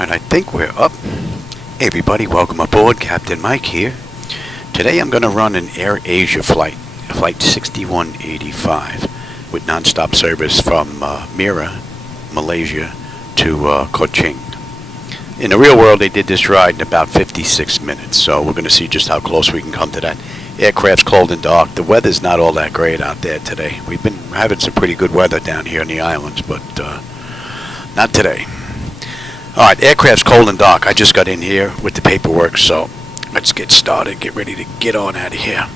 And I think we're up. Hey everybody, welcome aboard. Captain Mike here. Today I'm going to run an Air Asia flight, Flight 6185, with nonstop service from Miri, Malaysia, to Kuching. In the real world, they did this ride in about 56 minutes, so we're going to see just how close we can come to that. Aircraft's cold and dark. The weather's not all that great out there today. We've been having some pretty good weather down here in the islands, but not today. Alright, aircraft's cold and dark. I just got in here with the paperwork, so let's get started. Get ready to get on out of here.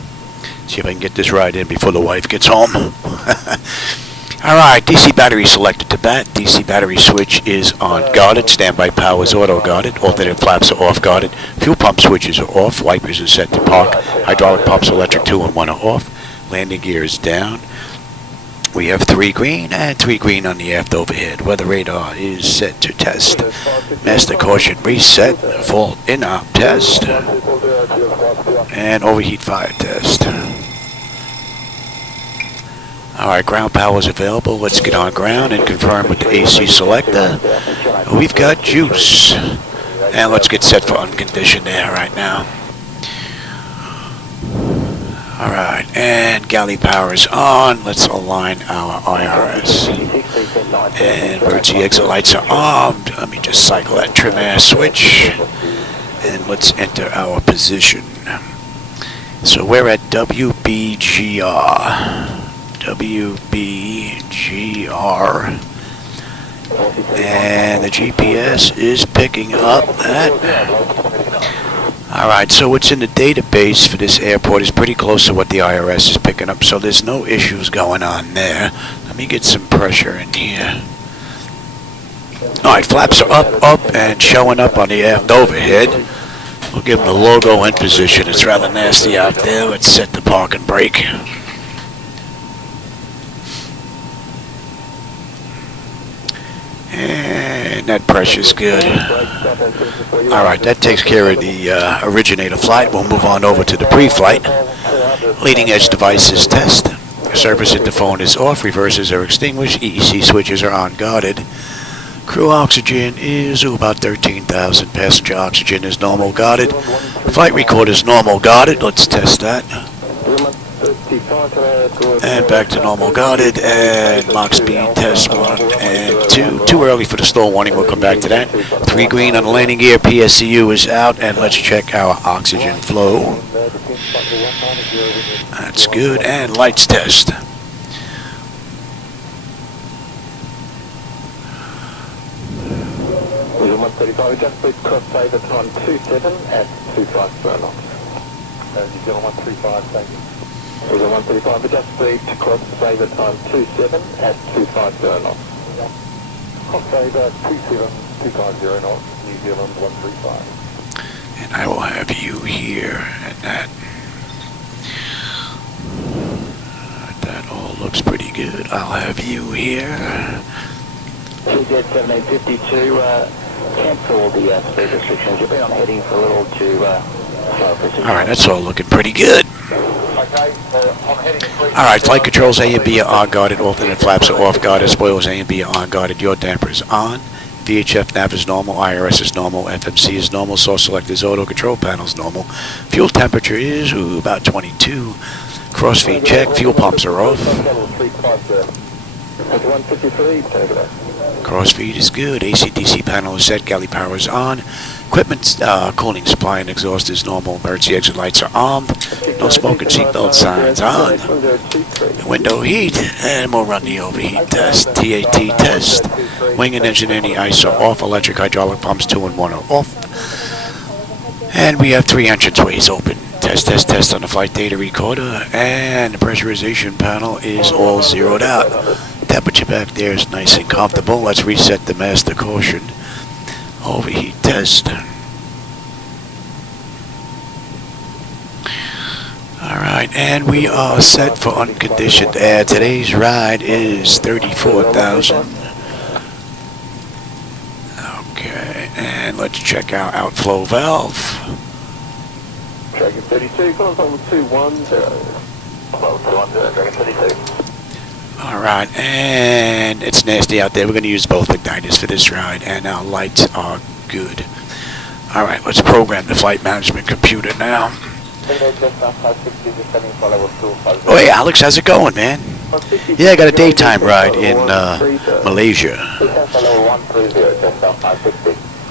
See if I can get this ride in before the wife gets home. Alright, DC battery selected to bat. DC battery switch is on guarded. Standby power is auto guarded. Alternate flaps are off guarded. Fuel pump switches are off. Wipers are set to park. Hydraulic pumps, electric 2 and 1 are off. Landing gear is down. We have 3 green and 3 green on the aft overhead. Weather radar is set to test. Master caution reset. Full in-op test. And overheat fire test. Alright, ground power is available. Let's get on ground and confirm with the AC selector. We've got juice. And let's get set for unconditioned air right now. Alright, and galley power is on. Let's align our IRS. And emergency exit lights are armed. Let me just cycle that trim air switch. And let's enter our position. So we're at WBGR. WBGR. And the GPS is picking up that. Alright, so what's in the database for this airport is pretty close to what the IRS is picking up, so there's no issues going on there. Let me get some pressure in here. Alright, flaps are up, and showing up on the aft overhead. We'll give them the logo in position. It's rather nasty out there. Let's set the park and brake. And that pressure's good. Alright, that takes care of the originator flight. We'll move on over to the pre-flight. Leading edge devices test. Service interphone is off. Reversers are extinguished. EEC switches are on guarded. Crew oxygen is about 13,000. Passenger oxygen is normal guarded. Flight recorder is normal guarded. Let's test that. And back to normal guarded, and lock speed test 1 and 2. Too early for the stall warning, we'll come back to that. 3 green on the landing gear, PSCU is out, and let's check our oxygen flow. That's good, and lights test. Just please cross over time 27 at 25 knots. New Zealand 135, thank you. New Zealand 135, adjust speed to cross over time 27 at 250 knots. Cross over 27250 knots, New Zealand 135. And I will have you here at that. That all looks pretty good. I'll have you here. TZ7852, cancel the speed restrictions. You've been on heading for a little too slow. Alright, that's all looking pretty good. Alright, flight controls A and B are on guarded. Alternate flaps are off guarded. Spoilers A and B are on guarded. Your damper is on. VHF nav is normal. IRS is normal. FMC is normal. Source select is auto. Control panel is normal. Fuel temperature is about 22. Crossfeed check. Fuel pumps are off. Crossfeed is good. AC/DC panel is set. Galley power is on. Equipment, cooling supply and exhaust is normal. Emergency exit lights are armed. No smoke and seatbelt signs on. Window heat, and we'll run the overheat test. TAT test. Wing and engine anti-ice are off. Electric hydraulic pumps 2 and 1 are off. And we have 3 entranceways open. Test, test, test on the flight data recorder. And the pressurization panel is all zeroed out. Temperature back there is nice and comfortable. Let's reset the master caution. Overheat test. Alright, and we are set for unconditioned air. Today's ride is 34,000. Okay, and let's check our outflow valve. Dragon 32, call us on 210. Well, 210, Dragon 32. Alright, and it's nasty out there. We're going to use both igniters for this ride, and our lights are good. All right, let's program the flight management computer now. Oh, hey, Alex, how's it going, man? Yeah, I got a daytime ride in Malaysia.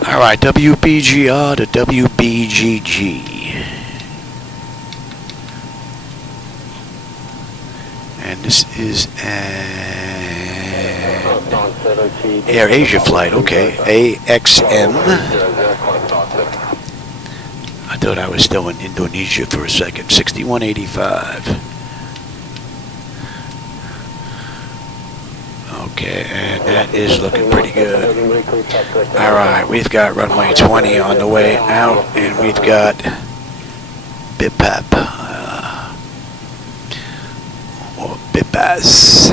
All right, WBGR to WBGG. And this is an Air Asia flight, okay. AXM. I thought I was still in Indonesia for a second. 6185. Okay, and that is looking pretty good. All right, we've got runway 20 on the way out, and we've got BIPAP, or BIPAS.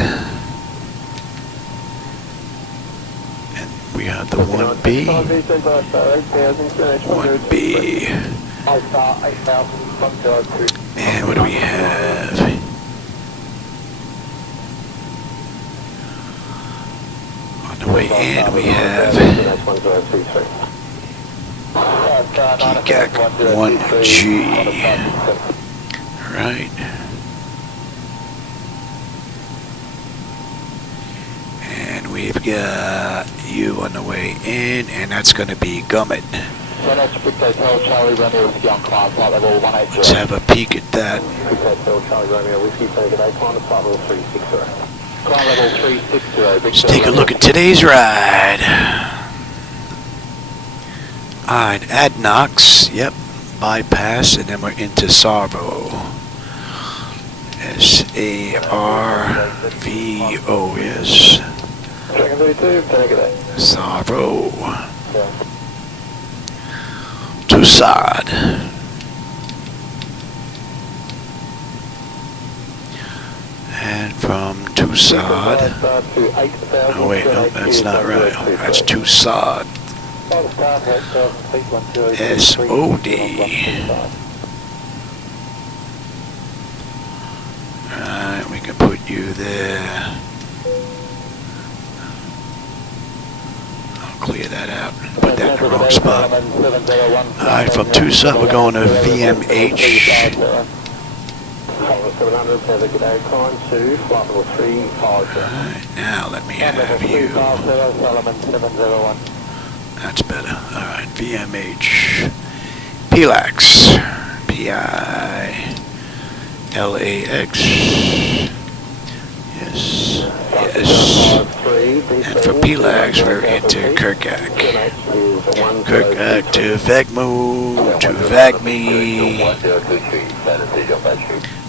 And we have the 1B, 1B. And what do we have? On the way in, we have GCAC 1G. Right. And we've got you on the way in, and that's going to be Gummit. Let's have a peek at that. Let's take a look at today's ride. Alright, Adnox, yep, bypass, and then we're into Sarvo. S-A-R-V-O, yes. Sarvo. Tusad. And from Tusad. Oh wait, no, that's not right. That's Tusad. S-O-D. Alright, we can put you there. I'll clear that out. Put that in the wrong spot. Alright, from Tusad we're going to VMH. Alright, now let me have you. That's better. Alright, VMH. PILAX. P-I-L-A-X. Yes. Yes. And for PILAX, we're into Kirkak. Kirkak to Vegmu, to Vagmi,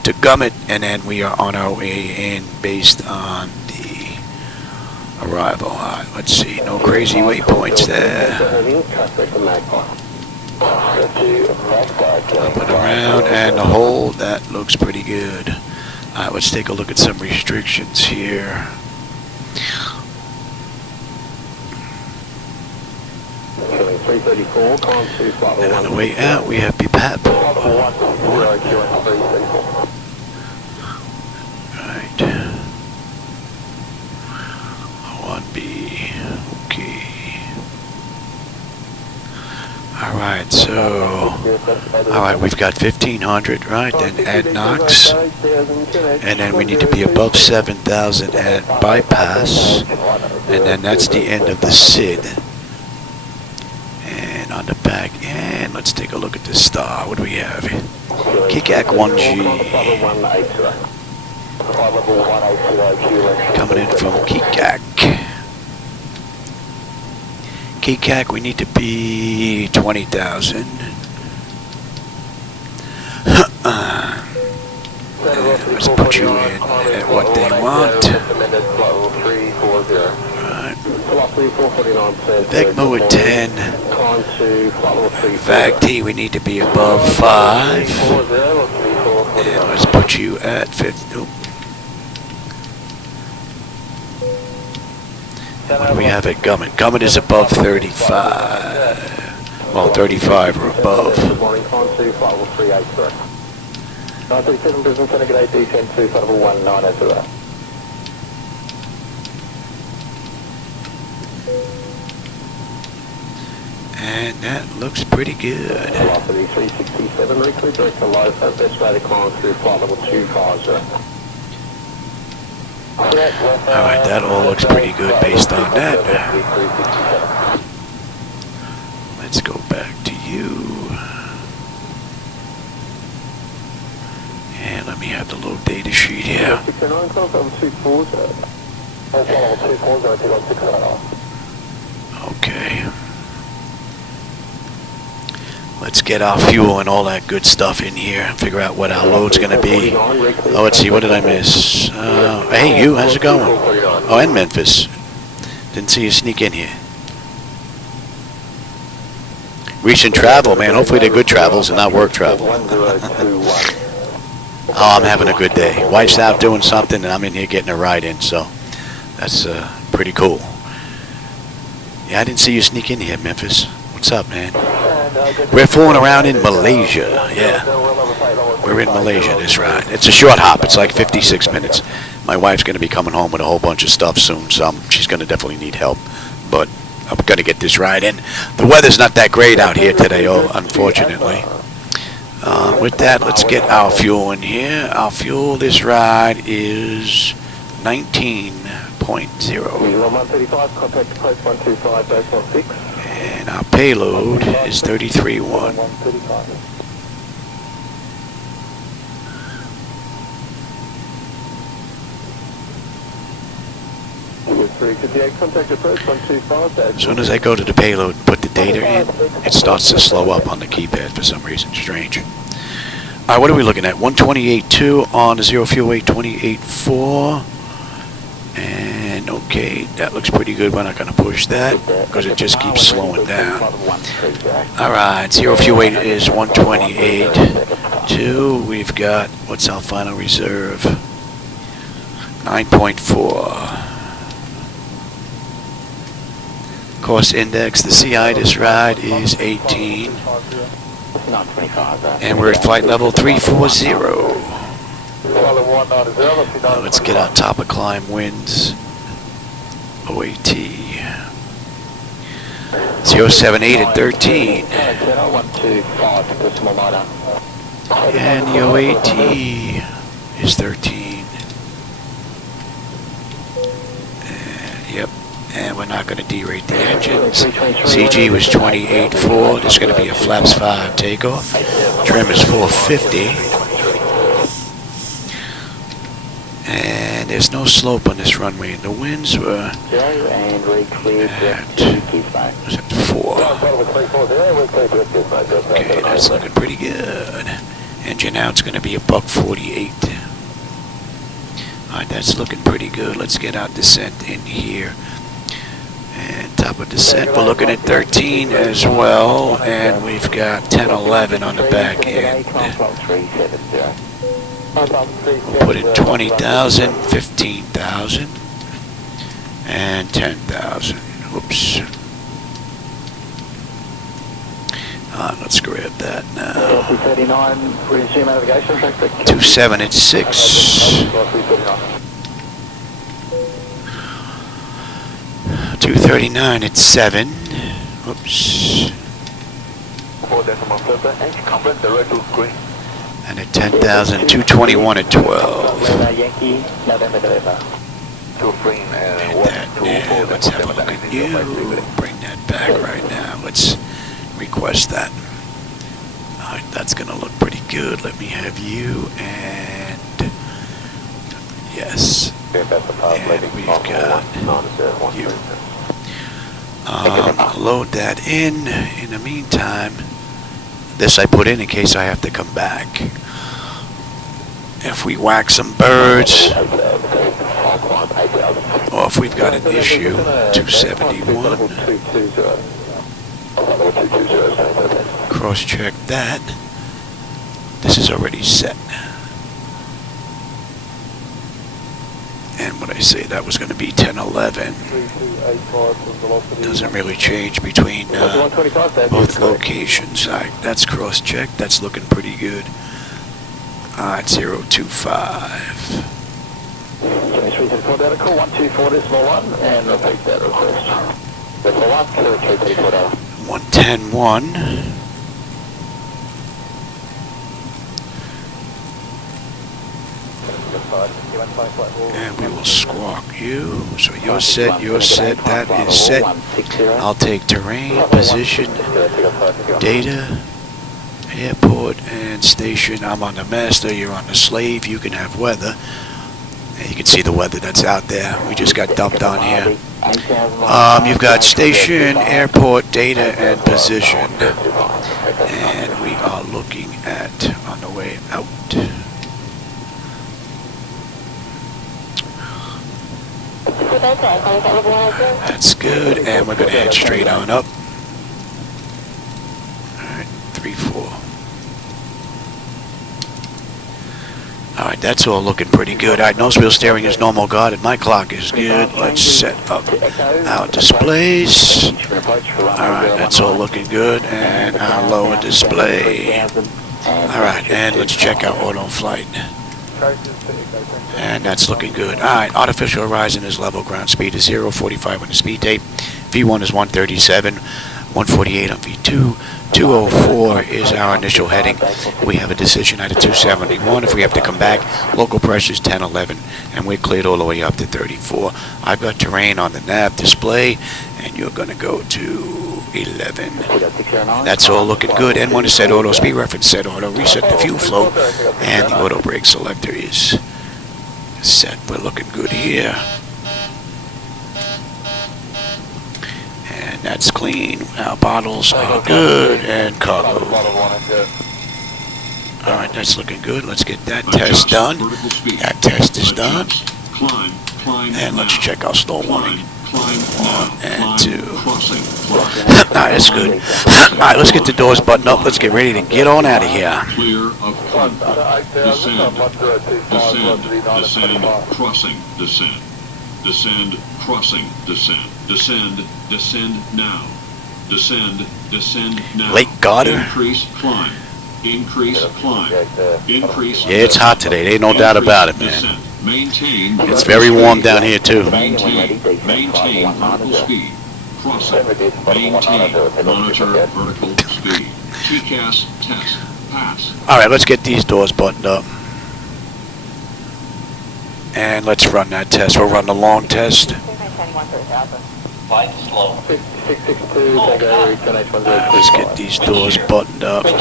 to Gummit, and then we are on our way in based on the arrival. Alright, let's see. No crazy waypoints there. Up and around, and the hole, that looks pretty good. Alright, let's take a look at some restrictions here. And on the way out, we have BIPAP. Right. 1B. Okay. Alright, so... Alright, we've got 1500, right? Then Adnox. And then we need to be above 7,000 at bypass. And then that's the end of the SID. And on the back end, let's take a look at this star. What do we have? KCAC 1G. Coming in from KCAC. KCAC, we need to be 20,000. Let's put you in at what they want. Right. Vegmo at 10. VAG-T, we need to be above 5. And let's put you at 50. Nope. What do we have at Gummit? Gummit is above 35. Well, 35 or above. And that looks pretty good. Velocity 367, recruit direct to low, so best way to climb through flight level 250. Alright, that all looks pretty good based on that. Let's go back to you. And let me have the load data sheet here. Okay. Let's get our fuel and all that good stuff in here. Figure out what our load's going to be. Oh, let's see. What did I miss? Hey, you. How's it going? Oh, and Memphis. Didn't see you sneak in here. Recent travel, man. Hopefully they're good travels and not work travel. Oh, I'm having a good day. Wife's out doing something, and I'm in here getting a ride in, so that's pretty cool. Yeah, I didn't see you sneak in here, Memphis. What's up, man? We're fooling around in Malaysia. Yeah, we're in Malaysia this ride. It's a short hop. It's like 56 minutes. My wife's going to be coming home with a whole bunch of stuff soon, so she's going to definitely need help. But I'm going to get this ride in. The weather's not that great out here today, unfortunately. With that, let's get our fuel in here. Our fuel this ride is 19.0. And our payload is 33.1. As soon as I go to the payload and put the data in, it starts to slow up on the keypad for some reason. Strange. Alright, what are we looking at? 128.2 on the zero fuel weight, 28.4. And okay, that looks pretty good. We're not going to push that because it just keeps slowing down. Alright, zero fuel weight is 128.2. We've got, what's our final reserve? 9.4. Course index, the CI this ride is 18. And we're at flight level 340. Now let's get our top of climb winds. OAT. 078 at 13. And the OAT is 13. And, yep. And we're not going to derate the engines. CG was 28.4. There's going to be a flaps 5 takeoff. Trim is 450. And there's no slope on this runway. And the winds were at, was it 4? Okay, that's looking pretty good. Engine out's going to be a $148. Alright, that's looking pretty good. Let's get our descent in here. And top of descent, we're looking at 13 as well, and we've got 10-11 on the back end. We'll put in 20,000, 15,000, and 10,000. Whoops. Let's grab that now. 27 at 6. 239 at 7. Oops. And at 10,000, 221 at 12. And that, yeah, let's have a look at you. Bring that back right now. Let's request that. Alright, that's going to look pretty good. Let me have you and yes. And we've got you. Load that in. In the meantime, this I put in case I have to come back. If we whack some birds, or if we've got an issue, 271. Cross-check that. This is already set. And what I say, that was going to be 10-11. Doesn't really change between both locations. Alright, that's cross-checked. That's looking pretty good. Alright, 025. 110 10-1. And we will squawk you. So you're set, that is set. I'll take terrain, position, data, airport, and station. I'm on the master, you're on the slave. You can have weather. And you can see the weather that's out there. We just got dumped on here. You've got station, airport, data, and position. And we are looking at on the way out. That's good, and we're going to head straight on up. Alright, 3-4. Alright, that's all looking pretty good. Alright, nose wheel steering is normal guarded. My clock is good. Let's set up our displays. Alright, that's all looking good, and our lower display. Alright, and let's check our auto flight. And that's looking good. Alright, artificial horizon is level, ground speed is 0, 45 on the speed tape. V1 is 137, 148 on V2. 204 is our initial heading. We have a decision out of 271. If we have to come back, local pressure is 10, 11, and we're cleared all the way up to 34. I've got terrain on the nav display, and you're going to go to 11. That's all looking good. N1 is set auto, speed reference set auto, reset the fuel flow, and the auto brake selector is set. We're looking good here. And that's clean. Our bottles are good, and cargo. Alright, that's looking good. Let's get that test done. That test is done. And let's check our stall warning. 1 and 2. Alright, that's good. Alright, let's get the doors buttoned up. Let's get ready to get on out of here. Clear of front. Descend. Descend. Descend. Crossing. Descend. Descend. Crossing. Descend. Descend. Descend now. Descend. Descend now. Lake Garter. Increase climb. Increase climb. Increase. Yeah, it's hot today. There ain't no doubt about it, man. Maintain. It's very warm down here, too. Maintain vertical speed. Crossing. Maintain. Monitor vertical speed. TCAS test. Pass. Alright, let's get these doors buttoned up. And let's run that test. We'll run the long test. Flight slow. Let's get these doors buttoned up. Wind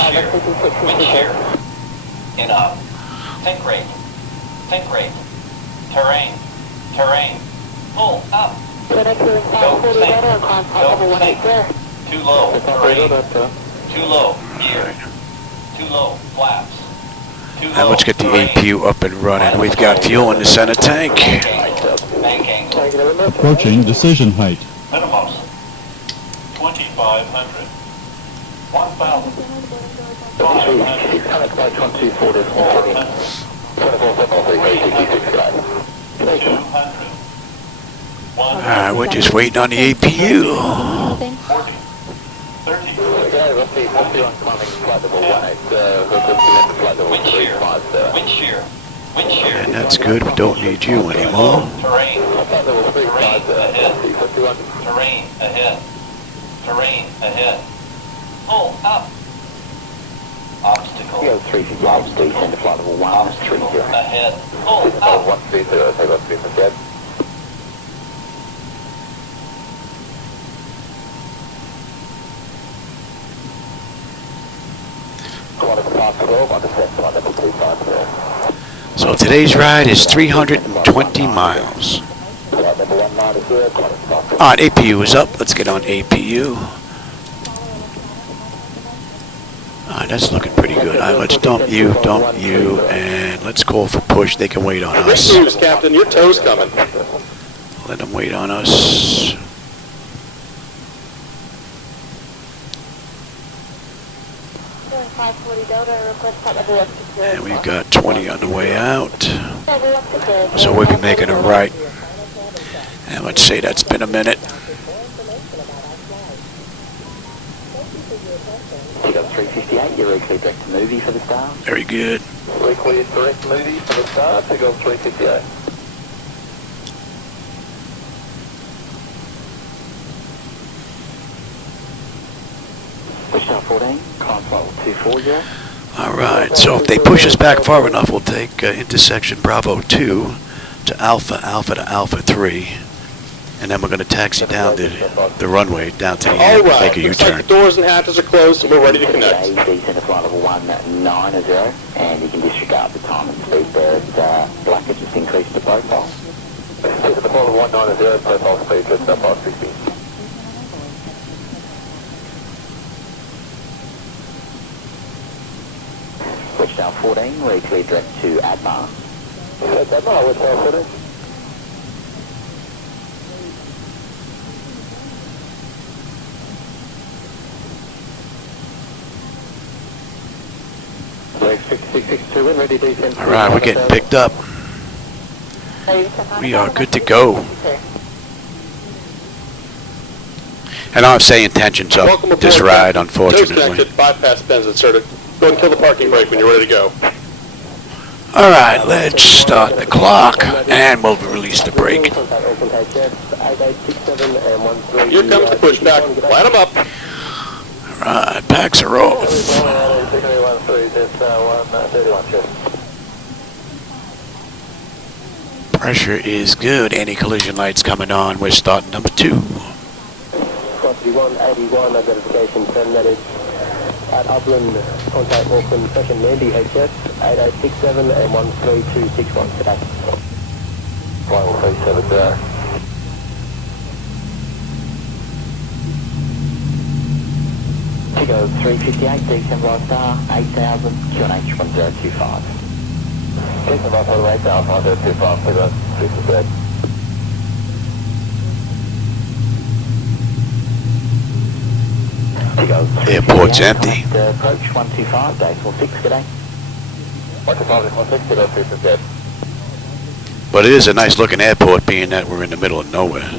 shear. In up. Think rate. Think rate. Terrain. Terrain. Pull up. Go sink. Go sink. Too low. Terrain. Too low. Gear. Too low. Flaps. Too low. And let's get the APU up and running. We've got fuel in the center tank. Bank angle. Approaching decision height. Minimums. 2,500. 1,000. Alright, we're just waiting on the APU. 40. 30. Wind shear. Wind shear. Wind shear. And that's good. We don't need you anymore. Terrain. Terrain ahead. Terrain ahead. Terrain ahead. Pull up. Obstacle. Obstacle ahead. Pull up. So today's ride is 320 miles. Alright, APU is up. Let's get on APU. Alright, that's looking pretty good. Alright, let's dump you, and let's call for push. They can wait on us. Great news, Captain. Your tow's coming. Let them wait on us. And we've got 20 on the way out. So we'll be making a right. And let's say that's been a minute. Very good. Pushdown 14, climb flight 240. Alright, so if they push us back far enough, we'll take intersection Bravo 2 to Alpha, Alpha to Alpha 3. And then we're going to taxi down the runway down to the end and make a looks like U-turn. the doors and hatches are closed and we're ready to connect. Descend to flight level 190, and you can disregard the time and speed there as Blacker just increased the profile. Descend to the flight level 190, profile speed just up by 60. Switchdown 14, we're clear direct to Admar. Admar, Switchdown 14. Alright, we're getting picked up. We are good to go. And I'll have SayIntentions Welcome up aboard, this ride, Doors unfortunately. connected, bypass Benz inserted. Go ahead and kill the parking brake when you're ready to go. Alright, let's start the clock and we'll release the brake. Here comes the pushback. Line them up. Alright, packs are off. Pressure is good. Anti-collision lights coming on. We're starting number 2. 181, identification 10 minutes. At Upland, contact Auckland, session Mandy HS, 8867 and 13261 today. 137 Chico 358, descend by star, 8000, QNH 1025. Descend by star, 8000, 1025, Chico 358. Airport's empty. Approach 125, decimal 6 today. 125, decimal 6, Chico 358. But it is a nice looking airport, being that we're in the middle of nowhere.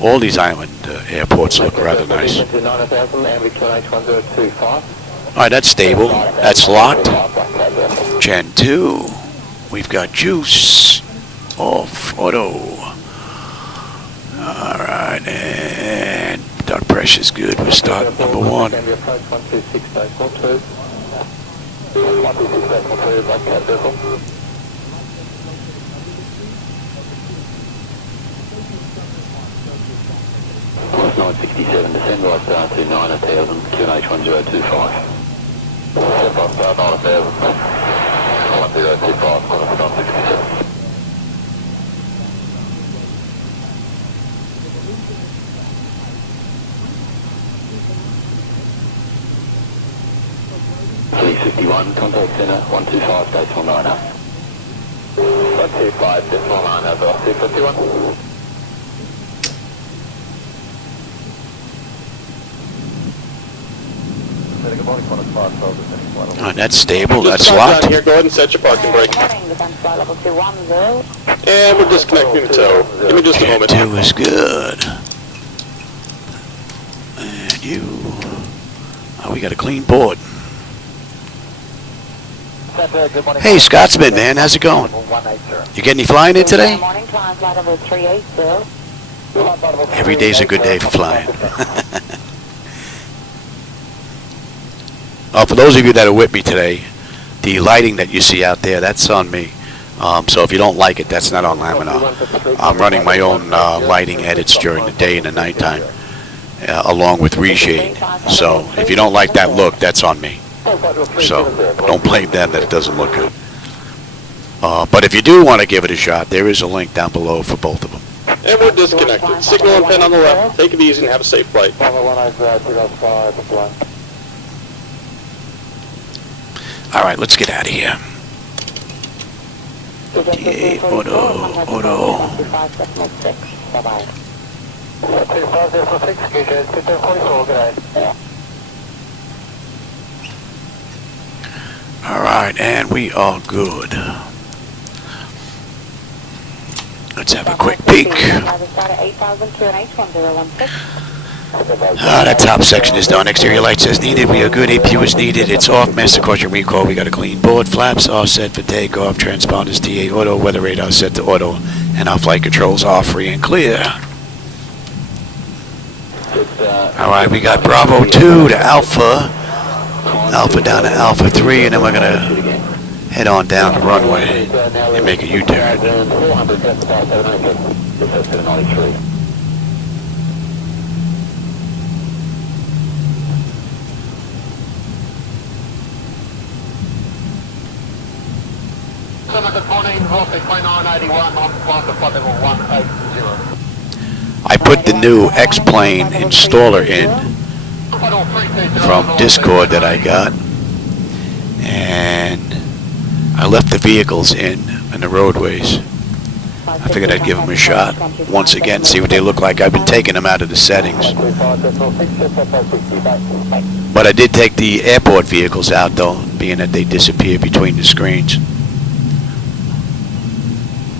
All these island airports look rather nice. Alright, that's stable. That's locked. Gen 2. We've got juice. Off auto. Alright, and our pressure's good. We're starting number 1. 967, descend right star to 9000, QNH 1025. Descend right star 9000, 1025, 967. P51, contact center, 125, decimal 90. 125, decimal 90, P51. Alright, that's stable. Just That's come locked. down here, go ahead and set your parking brake. And we're disconnecting the tow. Give me just a moment. 2 is good. And you... Oh, we got a clean board. Hey, Scotsman, man, how's it going? You get any flying in today? Every day's a good day for flying. For those of you that are with me today, the lighting that you see out there, that's on me. So if you don't like it, that's not on Laminar. I'm running my own lighting edits during the day and the nighttime, along with reshade. So if you don't like that look, that's on me. So don't blame them that it doesn't look good. But if you do want to give it a shot, there is a link down below for both of them. And we're disconnected. Signal and pin on the left. Take it easy and have a safe flight. Alright, let's get out of here. Yeah, auto. Alright, and we are good. Let's have a quick peek. That top section is done. Exterior light says needed. We are good. APU is needed. It's off. Master caution recall. We got a clean board. Flaps are set for takeoff. Transponders TA auto. Weather radar set to auto. And our flight controls are free and clear. Alright, we got Bravo 2 to Alpha. Alpha down to Alpha 3, and then we're gonna head on down the runway and make a U-turn. 400, just about 790. This is 793. I put the new X-Plane installer in from Discord that I got, and I left the vehicles in the roadways. I figured I'd give them a shot once again, see what they look like. I've been taking them out of the settings, but I did take the airport vehicles out though, being that they disappear between the screens.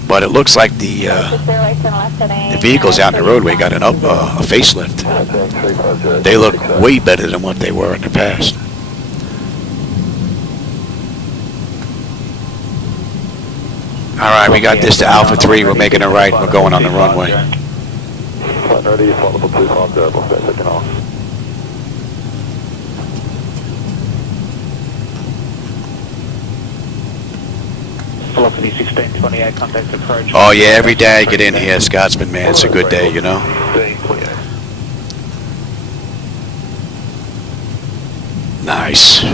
But it looks like the vehicles out in the roadway got a facelift. They look way better than what they were in the past. Alright, we got this to Alpha 3. We're making a right. We're going on the runway. Flight ready, flight level 250, taking off. Velocity 1628, contact approach. Oh yeah, every day I get in here, Scotsman, man, it's a good day, you know. Nice.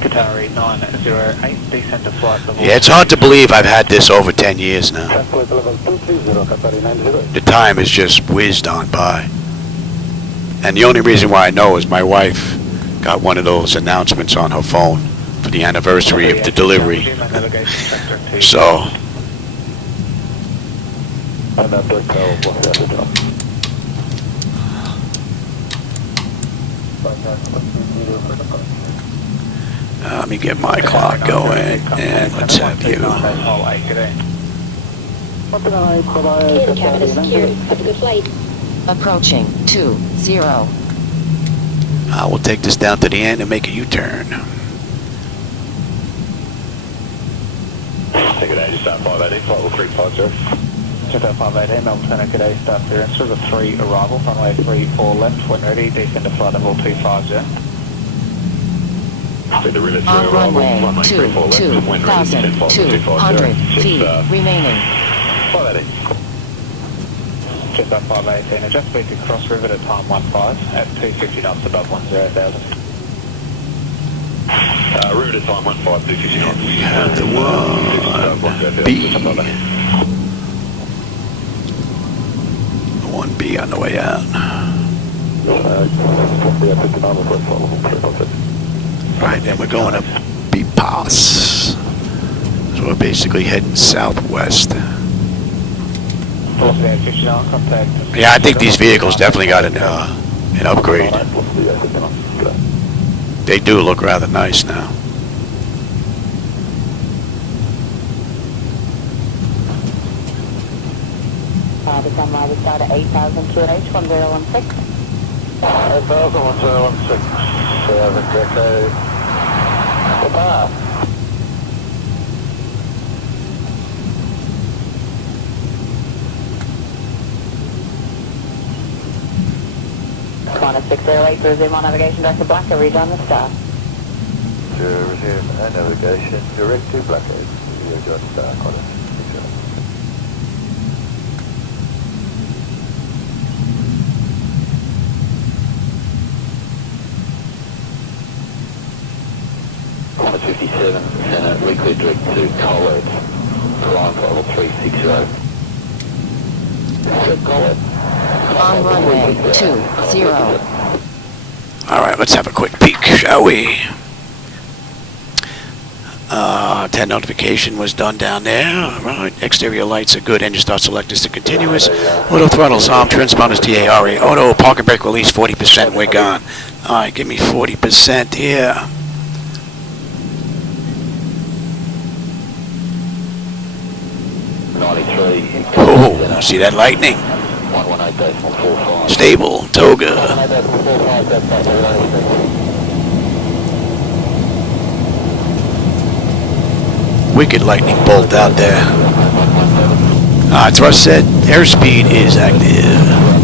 Qatari 908, descend to flight level. Yeah, it's hard to believe I've had this over 10 years now. The time has just whizzed on by. And the only reason why I know is my wife got one of those announcements on her phone for the anniversary of the delivery. So let me get my clock going and let's have you. Okay, the cabin is secured. Have a good flight. Approaching 20. We'll take this down to the end and make a U-turn. Take it out, just start 580, flight level 350. Check out 518, Melbourne Center, good day, start clearance for the 3 arrival, runway 34 left, when ready, descend to flight level 250. On runway 2,200 feet remaining. 580. Just up 518, adjust speed to cross river at time 15 at 250 knots above 10,000. River to time 15, 250 knots. We have the 1B. The 1B on the way out. Right, then we're going up B-Pass. So we're basically heading southwest. Yeah, I think these vehicles definitely got an upgrade. They do look rather nice now. The sunrise is started at 8,000 QNH 1016. 8,000, 1016. 7 Echo. Goodbye. Qantas 608 to resume on navigation direct to Black, rejoin the star. To resume navigation direct to Black Oak. Rejoin the star, Qantas 608. Qantas 57, Senate, reclear direct to Colette. Climb level 360. Colette. On runway 20. Alright, let's have a quick peek, shall we? 10 notification was done down there. Alright, exterior lights are good. Engine start selectors to continuous. Auto throttles on. Transponders TARA. Auto park and brake release 40%. We're gone. Alright, give me 40% here. Oh, see that lightning? Stable, toga. Wicked lightning bolt out there. Thrust set, airspeed is active.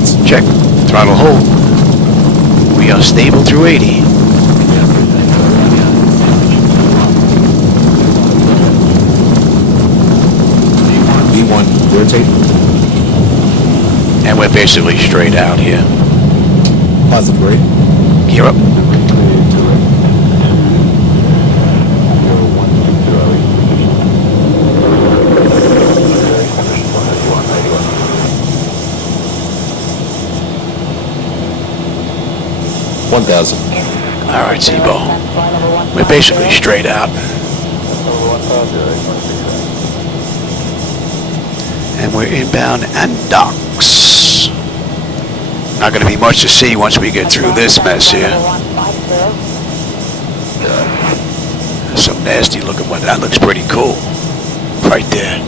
knots. Check. Throttle hold. We are stable through 80. V1, rotate. And we're basically straight out here. Positive grade. Gear up. All right, Zibo. We're basically straight out. And we're inbound and docks. Not going to be much to see once we get through this mess here. Some nasty looking one. That looks pretty cool. Right there.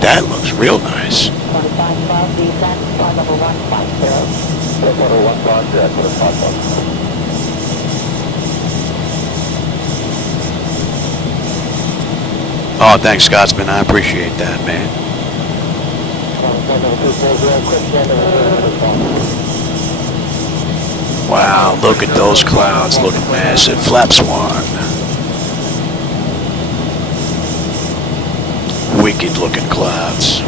That looks real nice. Oh, thanks, Scotsman. I appreciate that, man. Wow, look at those clouds. Look massive. Flap swan. Wicked looking clouds.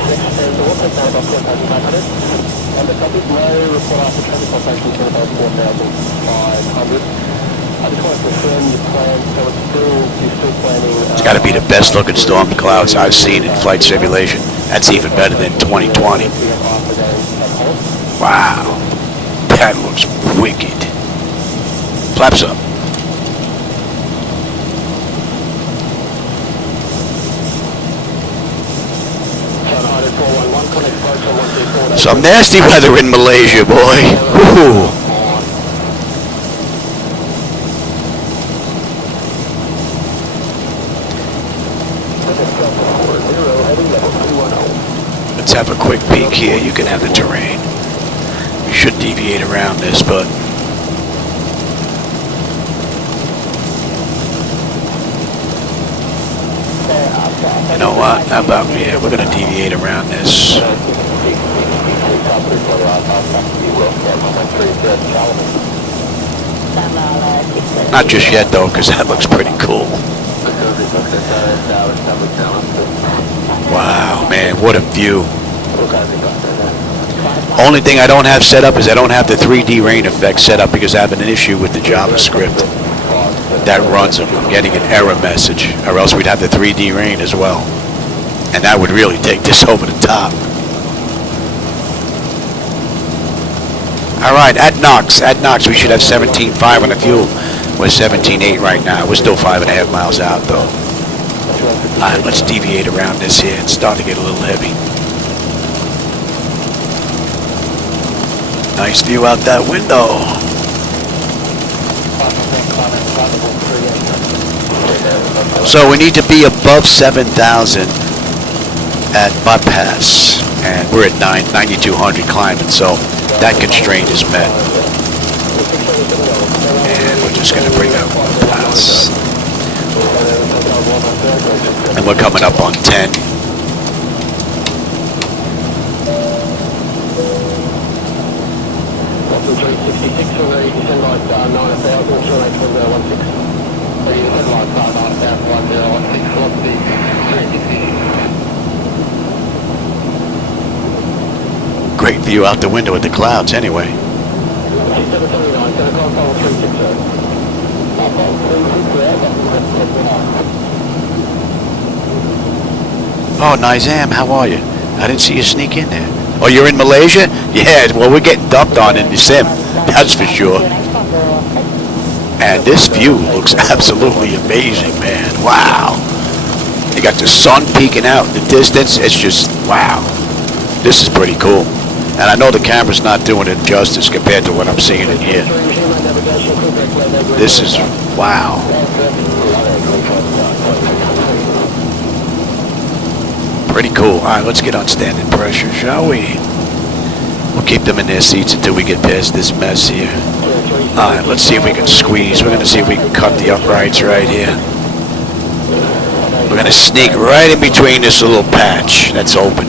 It's got to be the best looking storm clouds I've seen in flight simulation. That's even better than 2020. Wow. That looks wicked. Flaps up. Some nasty weather in Malaysia, boy. Woo-hoo. Let's have a quick peek here. You can have the terrain. We should deviate around this, but you know what? How about we're going to deviate around this. Not just yet, though, because that looks pretty cool. Wow, man, what a view. Only thing I don't have set up is I don't have the 3D rain effect set up because I have an issue with the JavaScript that runs them. I'm getting an error message, or else we'd have the 3D rain as well. And that would really take this over the top. All right, at Knox, we should have 17.5 on the fuel. We're 17.8 right now. We're still 5.5 miles out, though. All right, let's deviate around this here. It's starting to get a little heavy. Nice view out that window. So we need to be above 7,000 at bypass, and we're at 9,200 climbing, so that constraint is met. And we're just going to bring up pass. And we're coming up on 10. Great view out the window at the clouds anyway. Oh, Nizam, how are you? I didn't see you sneak in there. Oh, you're in Malaysia? Yeah, well, we're getting dumped on in the sim, that's for sure. And this view looks absolutely amazing, man. Wow. You got the sun peeking out in the distance. It's just, wow. This is pretty cool. And I know the camera's not doing it justice compared to what I'm seeing in here. This is, wow. Pretty cool. All right, let's get on standing pressure, shall we? We'll keep them in their seats until we get past this mess here. All right, let's see if we can squeeze. We're going to see if we can cut the uprights right here. We're going to sneak right in between this little patch that's open.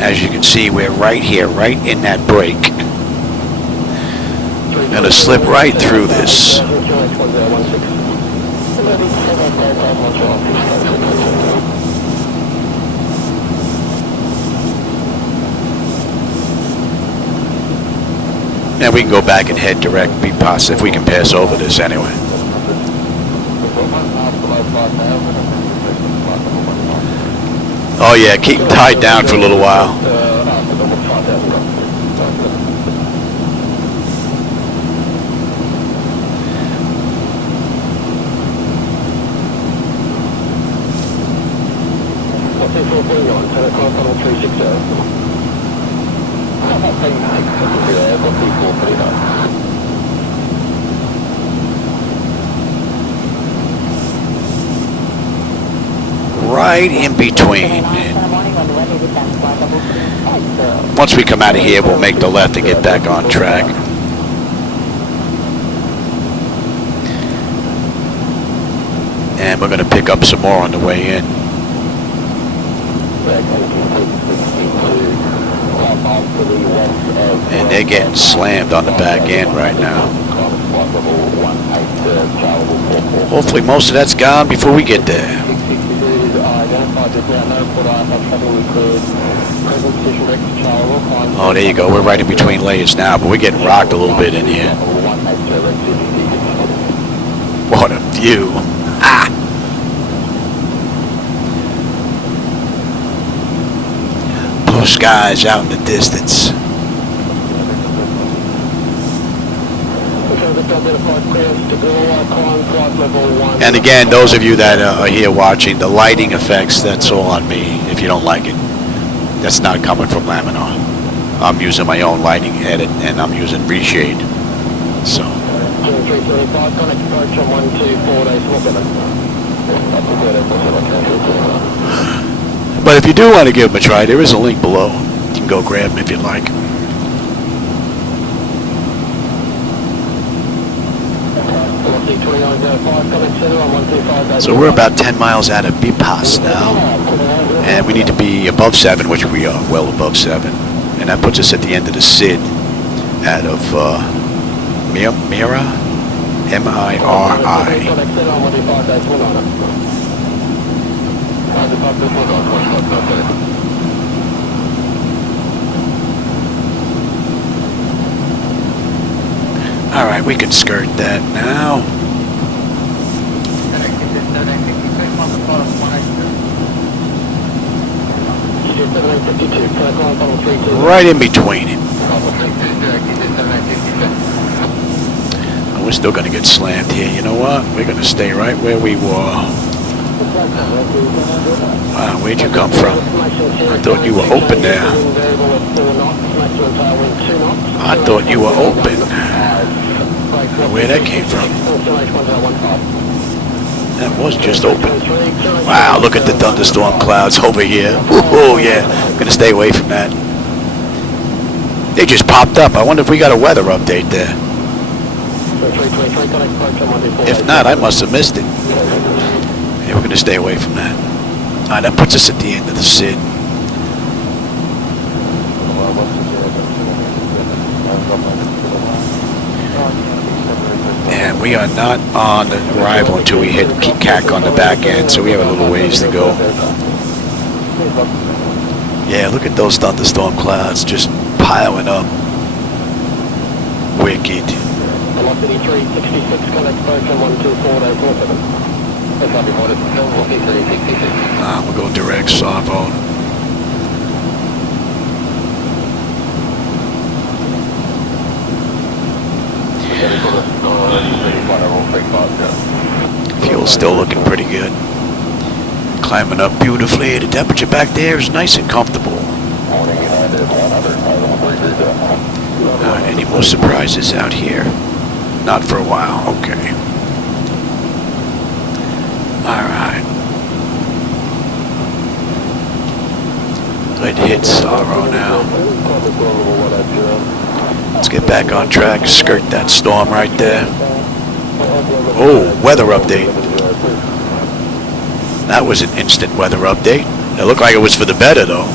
As you can see, we're right here, right in that break. Gonna slip right through this. Now we can go back and head direct, be positive if we can pass over this anyway. Oh yeah, keep them tied down for a little while. Right in between. Once we come out of here, we'll make the left and get back on track. And we're going to pick up some more on the way in. And they're getting slammed on the back end right now. Hopefully most of that's gone before we get there. Oh, there you go. We're right in between layers now, but we're getting rocked a little bit in here. What a view. Ah! Blue skies out in the distance. And again, those of you that are here watching, the lighting effects, that's all on me. If you don't like it, that's not coming from Laminar. I'm using my own lighting edit, and I'm using reshade. So. But if you do want to give them a try, there is a link below. You can go grab them if you'd like. So we're about 10 miles out of Bipas now, and we need to be above 7, which we are well above 7, and that puts us at the end of the SID out of Mira, M-I-R-I. All right, we can skirt that now. Right in between it. We're still going to get slammed here. You know what? We're going to stay right where we were. Wow, where'd you come from? I thought you were open there. I thought you were open. Where that came from? That was just open. Wow, look at the thunderstorm clouds over here. Oh yeah, I'm gonna stay away from that. They just popped up. I wonder if we got a weather update there. If not, I must have missed it. Yeah, we're gonna stay away from that. All right, that puts us at the end of the SID. And we are not on arrival until we hit CAC on the back end, so we have a little ways to go. Yeah, look at those thunderstorm clouds just piling up. Wicked. Velocity 366, contact approach on 124, We'll go direct, Savo. Fuel's still looking pretty good. Climbing up beautifully. The temperature back there is nice and comfortable. Any more surprises out here? Not for a while. Okay. All right. It hits Sorrow now. Let's get back on track. Skirt that storm right there. Oh, weather update. That was an instant weather update. It looked like it was for the better, though.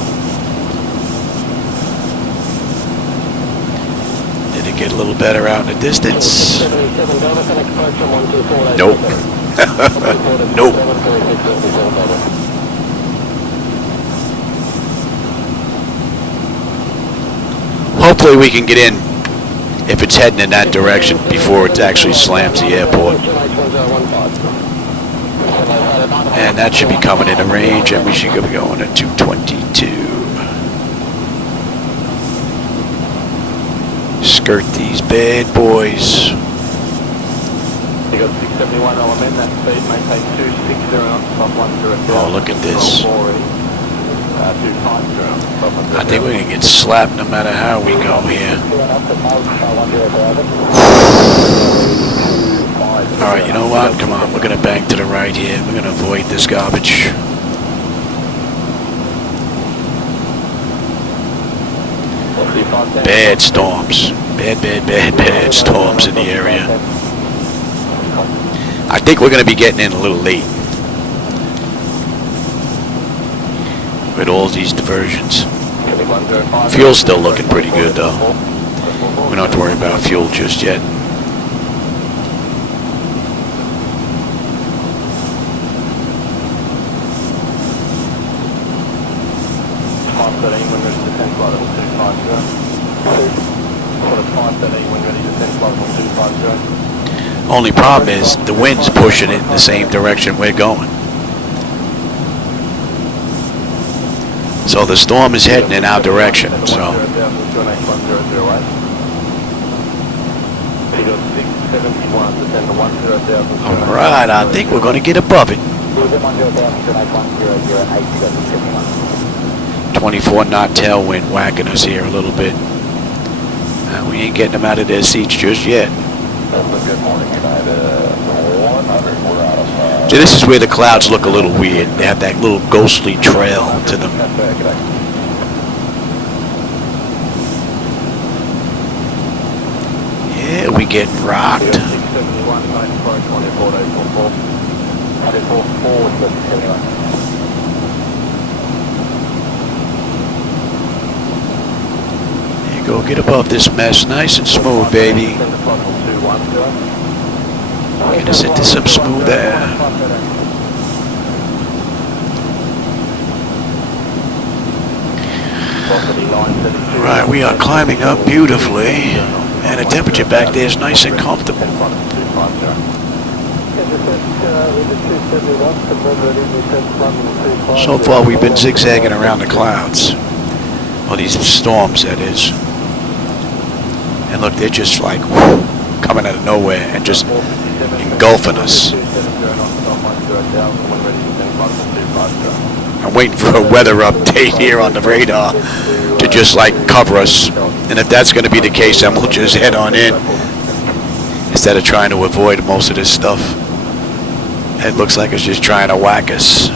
get a little better out in the distance. Nope. Nope. Hopefully we can get in if it's heading in that direction before it actually slams the airport. And that should be coming into range, and we should be going at 222. Skirt these bad boys. You got 671 element, that speed maintain 260 knots, Oh, look at this. I think we're going to get slapped no matter how we go here. Alright, you know what? Come on, we're going to bank to the right here. We're going to avoid this garbage. Bad storms. Bad storms in the area. I think we're going to be getting in a little late with all these diversions. Fuel's still looking pretty good though. We don't have to worry about fuel just yet. Only problem is the wind's pushing it in the same direction we're going. So the storm is heading in our direction, so. Alright, I think we're going to get above it. 24 knot tailwind whacking us here a little bit. We ain't getting them out of their seats just yet. See, this is where the clouds look a little weird. They have that little ghostly trail to them. Yeah, we getting rocked. There you go, get above this mess, nice and smooth, baby. Get us into some smooth air. Right, we are climbing up beautifully, and the temperature back there is nice and comfortable. So far we've been zigzagging around the clouds. Well, these storms, that is. And look, they're just like coming out of nowhere and just engulfing us. I'm waiting for a weather update here on the radar to just like cover us. And if that's going to be the case, then we'll just head on in instead of trying to avoid most of this stuff. It looks like it's just trying to whack us.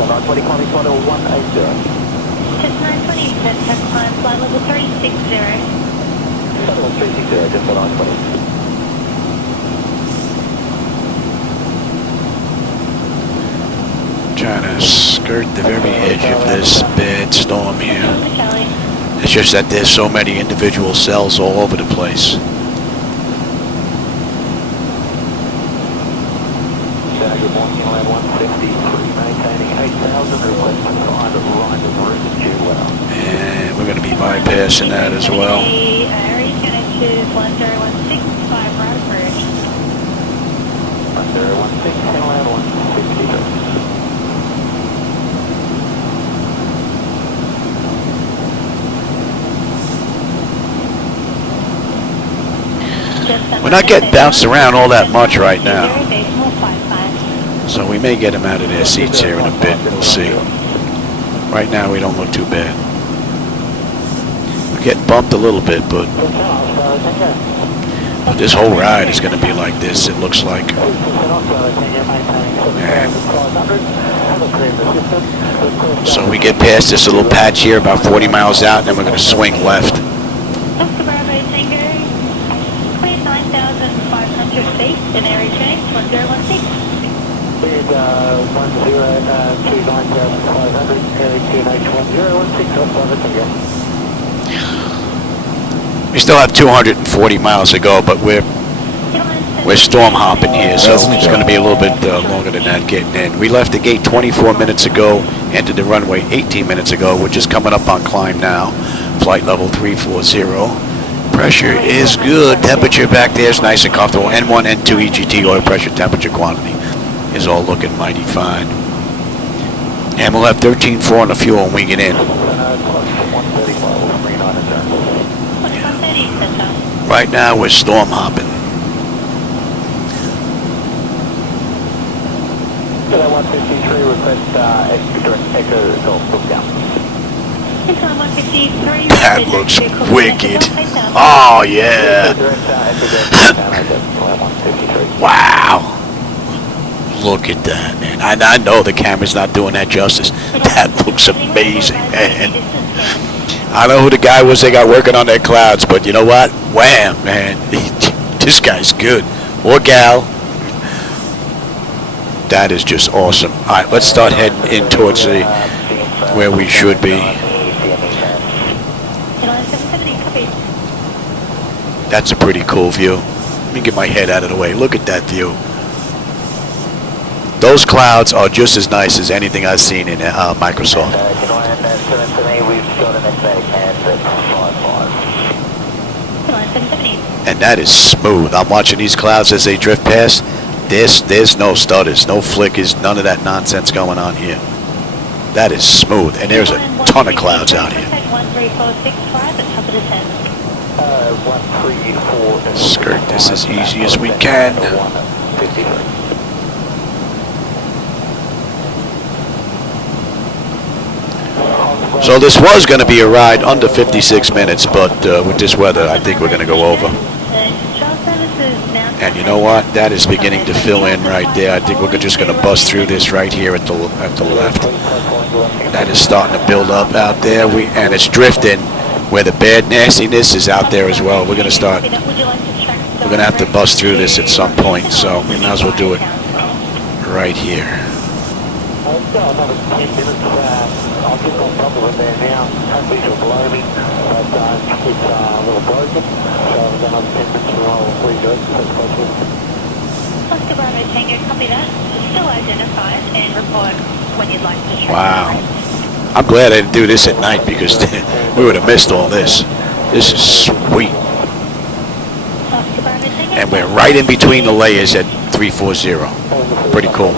So 920 climbing flight level 180. Just 920, test climb flight level 360. Flight level 360, just for 920. Trying to skirt the very edge of this bad storm here. It's just that there's so many individual cells all over the place. Good morning, land 150, maintaining 8,000, request to climb at right of route due well. And we're going to be bypassing that as well. Aries going to 1016, 5 right approach. 1016, land 150. We're not getting bounced around all that much right now. So we may get them out of their seats here in a bit. We'll see. Right now we don't look too bad. We're getting bumped a little bit, but this whole ride is going to be like this, it looks like. Yeah. So we get past this little patch here, about 40 miles out, and then we're going to swing left. East, and area change 1016. Bid 1029,500, area QNH 1016, off 5 We still have 240 miles to go, but we're storm hopping here, so it's going to be a little bit longer than that getting in. We left the gate 24 minutes ago, entered the runway 18 minutes ago. We're just coming up on climb now. Flight level 340. Pressure is good. Temperature back there is nice and comfortable. N1, N2 EGT oil pressure, temperature, quantity is all looking mighty fine. And we'll have 13.4 on the fuel when we get in. Right now we're storm hopping. 153, request Echo Golf book down. That looks wicked. Oh yeah. Wow. Look at that, man. I know the camera's not doing that justice. That looks amazing, man. I don't know who the guy was they got working on their clouds, but you know what? Wham, man. This guy's good. Or gal. That is just awesome. All right, let's start heading in towards the where we should be. That's a pretty cool view. Let me get my head out of the way. Look at that view. Those clouds are just as nice as anything I've seen in Microsoft. And that is smooth. I'm watching these clouds as they drift past. There's no stutters, no flickers, none of that nonsense going on here. That is smooth, and there's a ton of clouds out here. Skirt this as easy as we can. So this was going to be a ride under 56 minutes, but with this weather, I think we're going to go over. And you know what? That is beginning to fill in right there. I think we're just going to bust through this right here at the left. That is starting to build up out there. And it's drifting where the bad nastiness is out there as well. We're going to have to bust through this at some point, so we might as well do it right here. I'll get on top of it there now. Hopefully it'll blow me, but it's a little broken, so I've got another 10 minutes to roll redo it. Oscar Bravo Tango, copy that. Still identified and report when you'd like to track. Wow. I'm glad I didn't do this at night because we would have missed all this. This is sweet. And we're right in between the layers at 340. Pretty cool.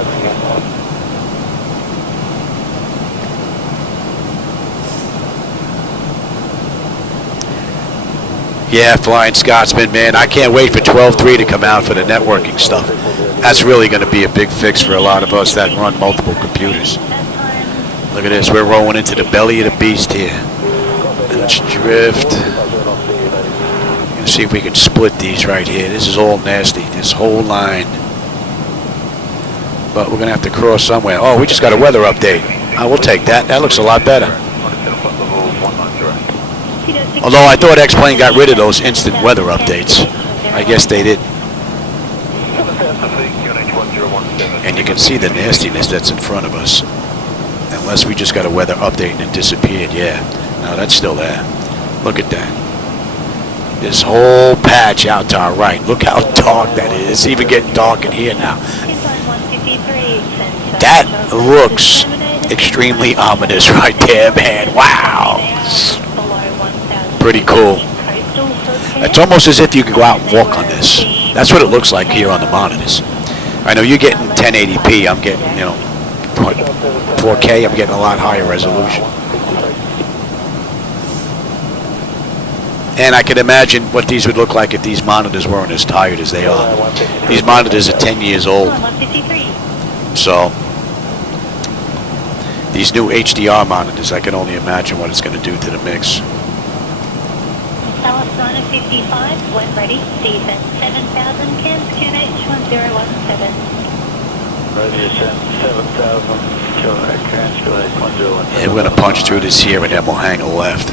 Yeah, Flying Scotsman, man. I can't wait for 12.3 to come out for the networking stuff. That's really going to be a big fix for a lot of us that run multiple computers. Look at this. We're rolling into the belly of the beast here. Let's drift. Let's see if we can split these right here. This is all nasty, this whole line. But we're going to have to cross somewhere. Oh, we just got a weather update. We'll take that. That looks a lot better. Although I thought X-Plane got rid of those instant weather updates. I guess they didn't. And you can see the nastiness that's in front of us. Unless we just got a weather update and it disappeared. Yeah. No, that's still there. Look at that. This whole patch out to our right. Look how dark that is. It's even getting dark in here now. That looks extremely ominous right there, man. Wow. Pretty cool. It's almost as if you could go out and walk on this. That's what it looks like here on the monitors. I know you're getting 1080p. I'm getting, 4K. I'm getting a lot higher resolution. And I can imagine what these would look like if these monitors weren't as tired as they are. These monitors are 10 years old. So these new HDR monitors, I can only imagine what it's going to do to the mix. Alice 955, when ready, descent 7,000, Cairns QNH 1017. Ready to send 7,000, Cairns QNH 1017. Yeah, we're going to punch through this here and then we'll hang a left.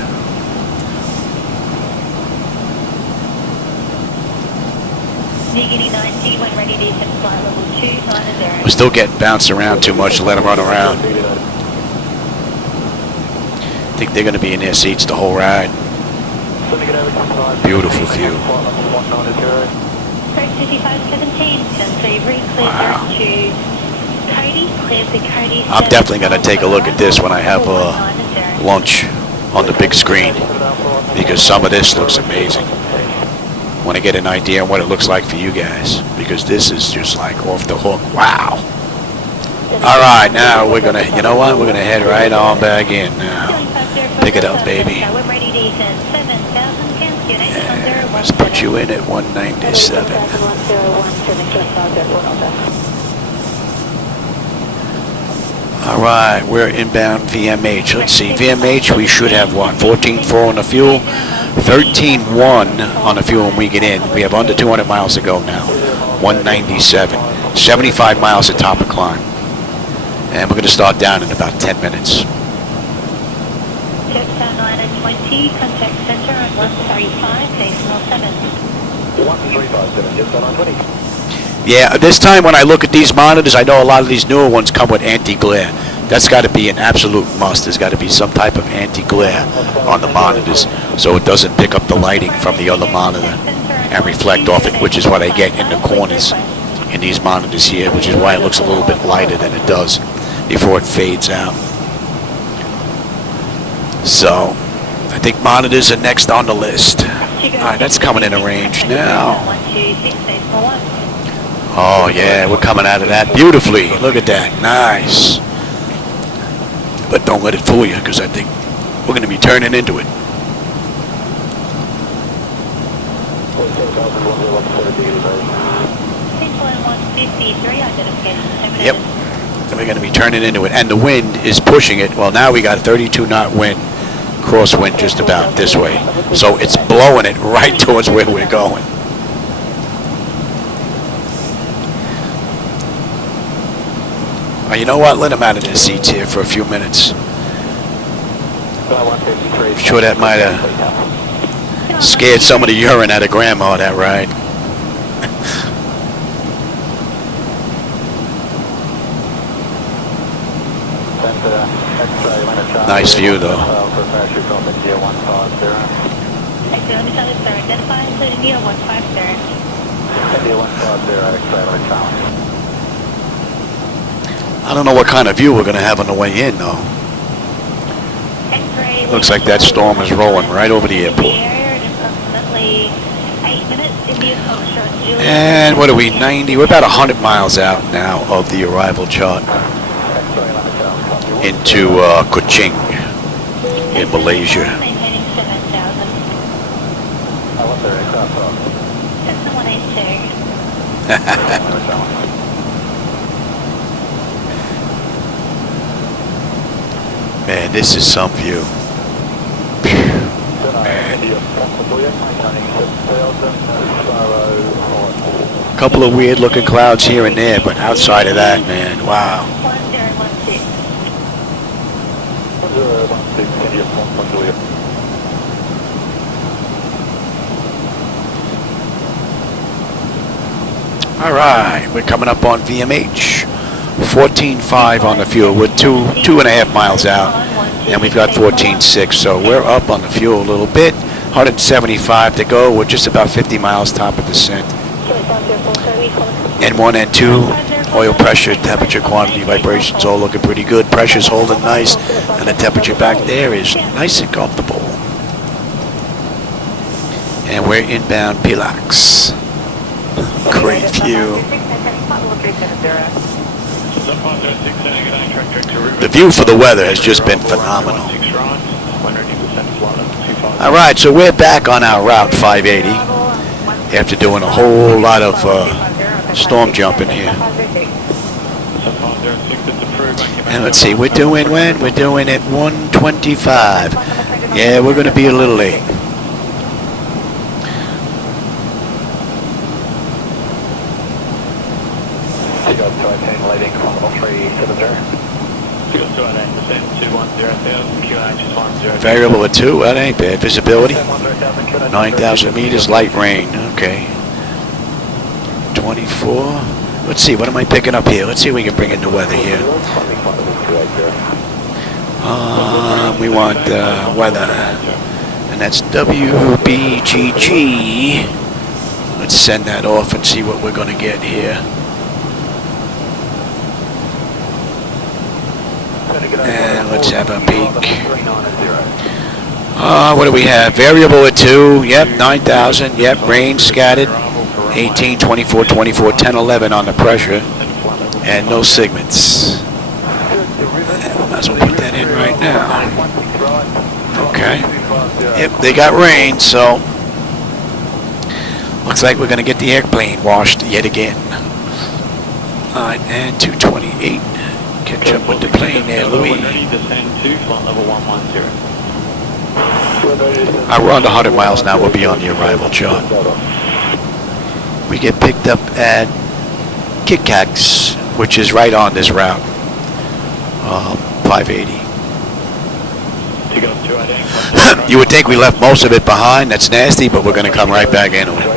Beginning 90 when ready descent flight level 290. We're still getting bounced around too much to let them run around. I think they're going to be in their seats the whole ride. Beautiful view. Approach 5517, Sensei, clear to Cody, clear for Cody. I'm definitely going to take a look at this when I have lunch on the big screen, because some of this looks amazing. I want to get an idea on what it looks like for you guys, because this is just like off the hook. Wow. All right, now we're going to, you know what? We're going to head right on back in now. Pick it up, baby. And let's put you in at 197. All right, we're inbound VMH. Let's see, VMH, we should have what? 14.4 on the fuel, 13.1 on the fuel when we get in. We have under 200 miles to go now. 197, 75 miles at top of climb. And we're going to start down in about 10 minutes. Touchdown 920, contact center on 135, decimal 7. 1357, just on 20. Yeah, this time when I look at these monitors, I know a lot of these newer ones come with anti-glare. That's got to be an absolute must. There's got to be some type of anti-glare on the monitors so it doesn't pick up the lighting from the other monitor and reflect off it, which is what I get in the corners in these monitors here, which is why it looks a little bit lighter than it does before it fades out. So, I think monitors are next on the list. Alright, that's coming in a range now. Oh yeah, we're coming out of that beautifully. Look at that, nice. But don't let it fool you, because I think we're going to be turning into it. Yep, we're going to be turning into it. And the wind is pushing it. Well, now we got 32 knot wind, crosswind just about this way. So it's blowing it right towards where we're going. You know what? Let them out of their seats here for a few minutes. Sure, that might have scared some of the urine out of Grandma, that ride. Nice view, though. I don't know what kind of view we're going to have on the way in, though. Looks like that storm is rolling right over the airport. And what are we, 90? We're about 100 miles out now of the arrival chart into Kuching in Malaysia. Man, this is some view. A couple of weird looking clouds here and there, but outside of that, man, wow. All right, we're coming up on VMH. 14.5 on the fuel. We're 2.5 miles out, and we've got 14.6, so we're up on the fuel a little bit. 175 to go. We're just about 50 miles top of descent. N1, N2, oil pressure, temperature, quantity, vibrations, all looking pretty good. Pressure's holding nice, and the temperature back there is nice and comfortable. And we're inbound Pilax. Great view. The view for the weather has just been phenomenal. All right, so we're back on our Route 580 after doing a whole lot of storm jumping here. And let's see, we're doing when? We're doing at 125. Yeah, we're going to be a little late. Variable at 2, that ain't bad. Visibility, 9,000 meters, light rain, okay. 24. Let's see, what am I picking up here? Let's see if we can bring in the weather here. We want weather, and that's WBGG. Let's send that off and see what we're going to get here. And let's have a peek. What do we have? Variable at 2. Yep, 9,000. Yep, rain scattered. 18, 24, 24, 10, 11 on the pressure. And no segments. Might as well put that in right now. Okay. Yep, they got rain, so looks like we're going to get the airplane washed yet again. Alright, and 228. Catch up with the plane there, Louis. Around 100 miles now, we'll be on the arrival chart. We get picked up at Kickax, which is right on this route. 580. You would think we left most of it behind. That's nasty, but we're going to come right back into it.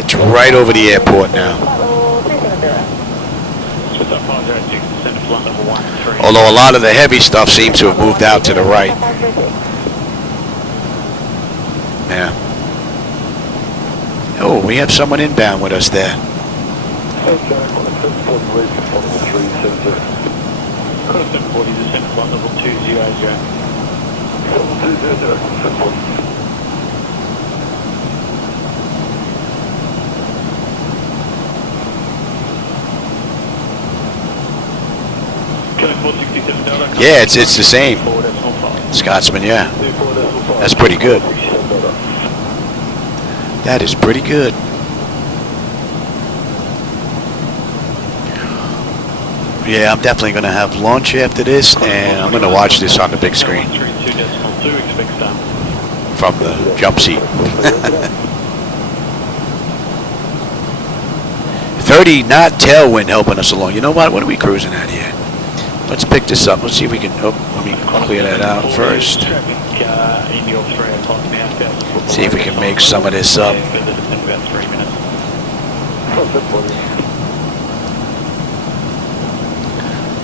It's right over the airport now. Although a lot of the heavy stuff seems to have moved out to the right. Yeah. Oh, we have someone inbound with us there. Yeah, it's the same. Scotsman, yeah. That's pretty good. That is pretty good. Yeah, I'm definitely going to have lunch after this, and I'm going to watch this on the big screen from the jump seat. 30 knot tailwind helping us along. You know what? What are we cruising at here? Let's pick this up. Let's see if we can. Oh, let me clear that out first. See if we can make some of this up.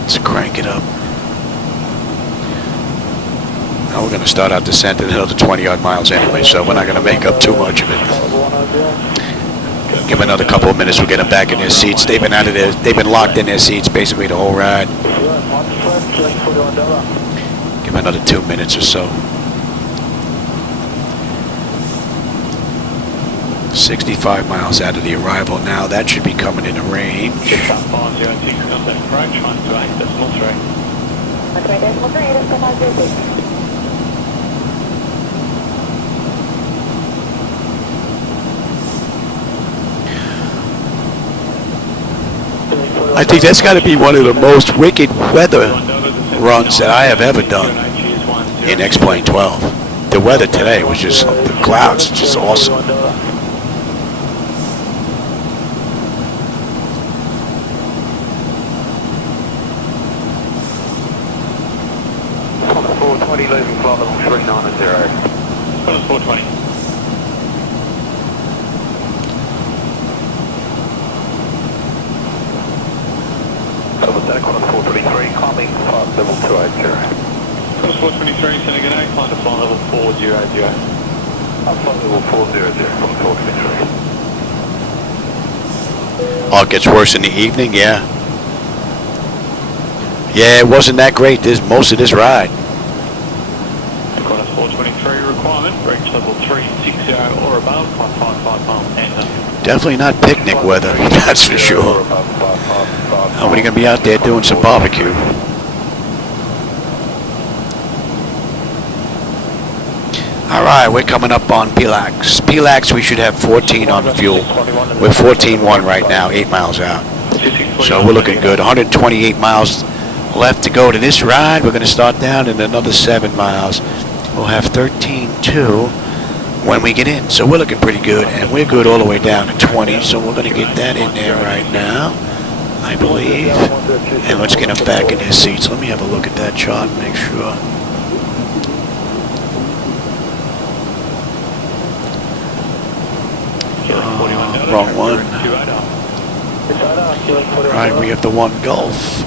Let's crank it up. Now we're going to start out descent at another 20 odd miles anyway, so we're not going to make up too much of it. Give them another couple of minutes. We'll get them back in their seats. They've been out of there. They've been locked in their seats basically the whole ride. Give them another 2 minutes or so. 65 miles out of the arrival now. That should be coming into range. I think that's got to be one of the most wicked weather runs that I have ever done in X-Plane 12. The weather today was just, the clouds, just awesome. Leaving flight level 390. 420. Deck 423, climbing flight level 280. Cross 423, sending good day, climb to flight level 400. Flight level 400, 423. Oh, it gets worse in the evening, yeah. Yeah, it wasn't that great most of this ride. 423 requirement, brakes level 360 or above, 555 miles and Definitely not picnic weather, that's for sure. Nobody gonna be out there doing some barbecue. Alright, we're coming up on Pilax. Pilax, we should have 14 on fuel. We're 14.1 right now, 8 miles out. So we're looking good. 128 miles left to go to this ride. We're gonna start down in another 7 miles. We'll have 13.2 when we get in. So we're looking pretty good, and we're good all the way down to 20. So we're going to get that in there right now, I believe. And let's get them back in their seats. Let me have a look at that chart and make sure. wrong one. Right, we have the 1 Gulf.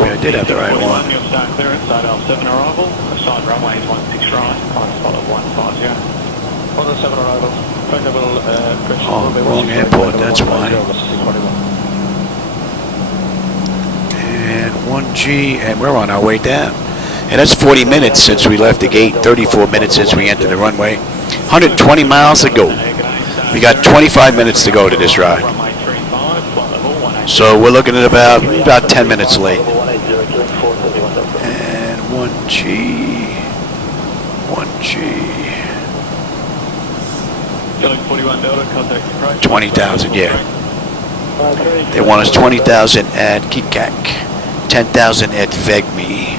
I did have the right one. You'll start clear inside L7 arrival. Assign runway is 16 right. Final spot of 150. On the 7 arrival. Oh, wrong airport, that's why. And 1G, and we're on our way down. And that's 40 minutes since we left the gate, 34 minutes since we entered the runway. 120 miles to go. We got 25 minutes to go to this ride. So we're looking at about 10 minutes late. And 1G. 20,000, yeah. They want us 20,000 at Kikak, 10,000 at Vegme.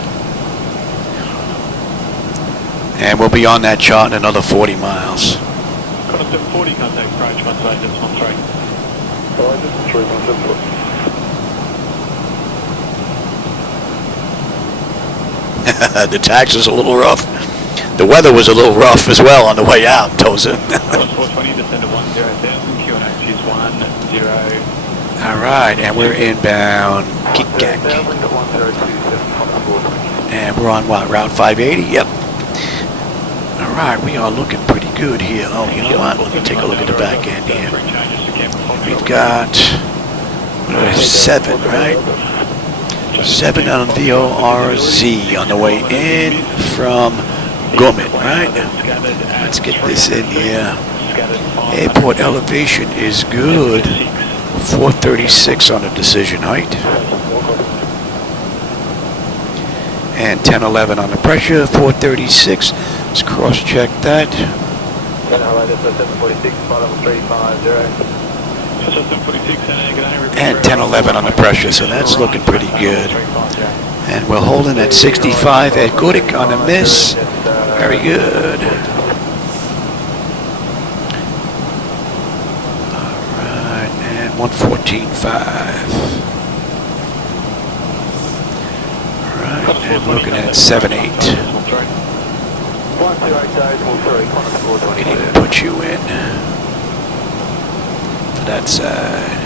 And we'll be on that chart in another 40 miles. Contact 40, contact approach, 113. The tax is a little rough. The weather was a little rough as well on the way out, Toza. 420, descend to 10,000, QNH is 10. All right, and we're inbound Kikak. And we're on what, Route 580? Yep. All right, we are looking pretty good here. Oh, you know what? Let me take a look at the back end here. We've got 7, right? 7 on VOR-Z on the way in from Gourmet, right? Let's get this in here. Airport elevation is good. 436 on the decision height. And 1011 on the pressure, 436. Let's cross-check that. And 1011 on the pressure, so that's looking pretty good. And we're holding at 65 at Gudik on the miss. Very good. Alright, and 114.5. Alright, and looking at 7.8. We can even put you in for that side.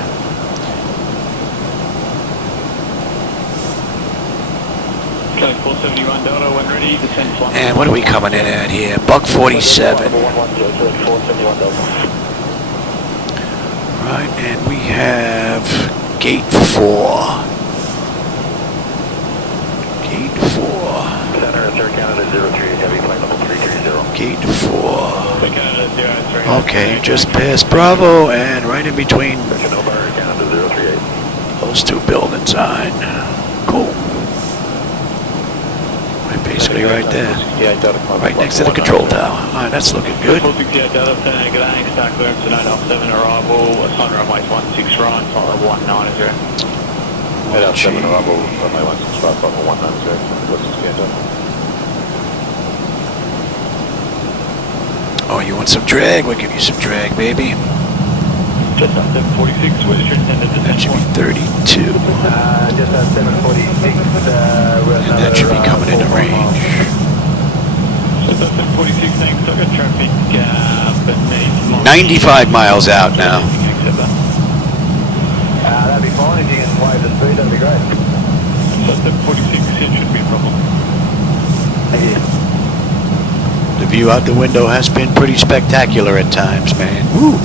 And what are we coming in at here? Buck 47. Right, and we have gate 4. Gate 4. Gate 4. Okay, just past Bravo and right in between those two buildings on. Cool. We're basically right there. Right next to the control tower. Alright, that's looking good. Oh, you want some drag? We'll give you some drag, baby. Just on 746, where's your intended That should be 32. Just on 746, and that should be coming into range. Just on 746, thanks. I've got traffic beneath 95 miles out now. that'd be fine. If you can wave the speed, that'd be great. Just on 746, it shouldn't be a problem. Thank you. The view out the window has been pretty spectacular at times, man. Woo.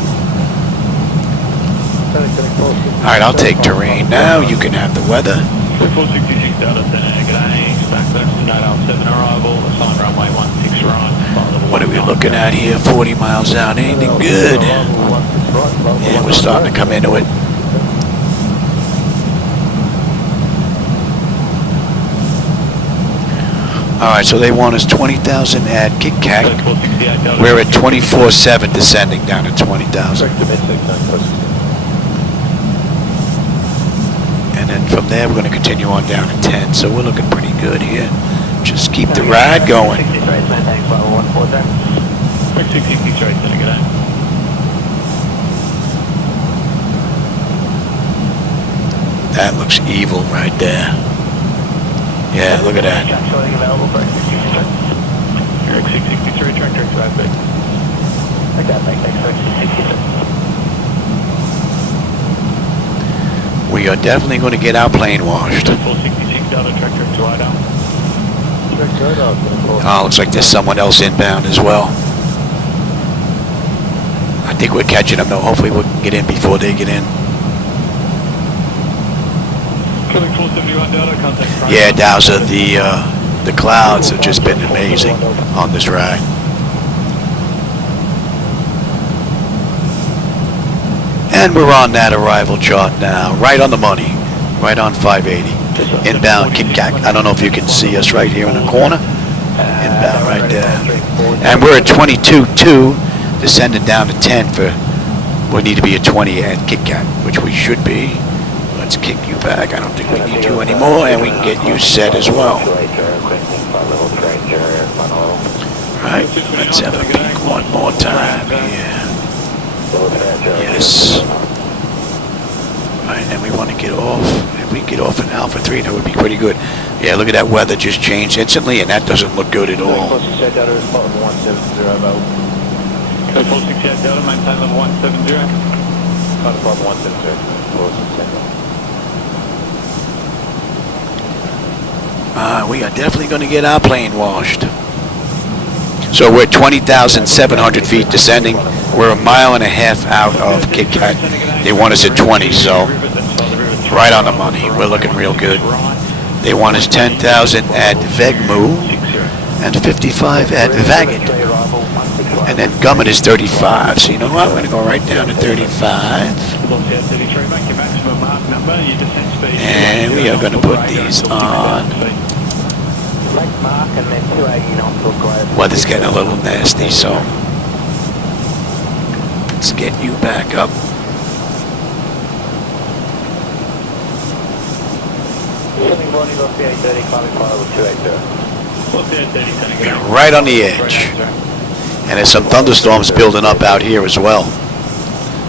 Alright, I'll take terrain now. You can have the weather. 466 Delta, g'day, back left to 907 arrival, assign runway 16 right. What are we looking at here? 40 miles out, anything good? Yeah, we're starting to come into it. Alright, so they want us 20,000 at Kikak. We're at 24.7 descending down to 20,000. And then from there we're going to continue on down to 10, so we're looking pretty good here. Just keep the ride going. That looks evil right there. Yeah, look at that. we are definitely going to get our plane washed. 466 Delta, tractor to IDAL. Oh, looks like there's someone else inbound as well. I think we're catching them though. Hopefully we can get in before they get in. Killing 471 Delta, contact. Yeah, Dowser, the clouds have just been amazing on this ride. And we're on that arrival chart now, right on the money, right on 580. Inbound Kit Kat. I don't know if you can see us right here in the corner. Inbound right there. And we're at 22.2, descending down to 10 for, we need to be at 20 at Kit Kat, which we should be. Let's kick you back. I don't think we need you anymore, and we can get you set as well. Right, let's have a peek one more time here. Yes. Right, and we want to get off. If we can get off in Alpha 3, that would be pretty good. Yeah, look at that weather just changed instantly, and that doesn't look good at all. Code 468 Delta, maintain level 170. We are definitely going to get our plane washed. So we're 20,700 feet descending. We're a mile and a half out of Kit Kat. They want us at 20, so right on the money. We're looking real good. They want us 10,000 at Vegmu and 55 at Vaget. And then Gummit is 35. So you know what? We're going to go right down to 35. And we are going to put these on. Weather's getting a little nasty, so let's get you back up. We're right on the edge. And there's some thunderstorms building up out here as well.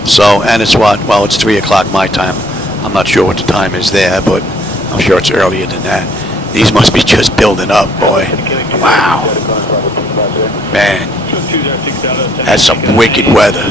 So, and it's what? Well, it's 3 o'clock my time. I'm not sure what the time is there, but I'm sure it's earlier than that. These must be just building up, boy. Wow. Man. That's some wicked weather.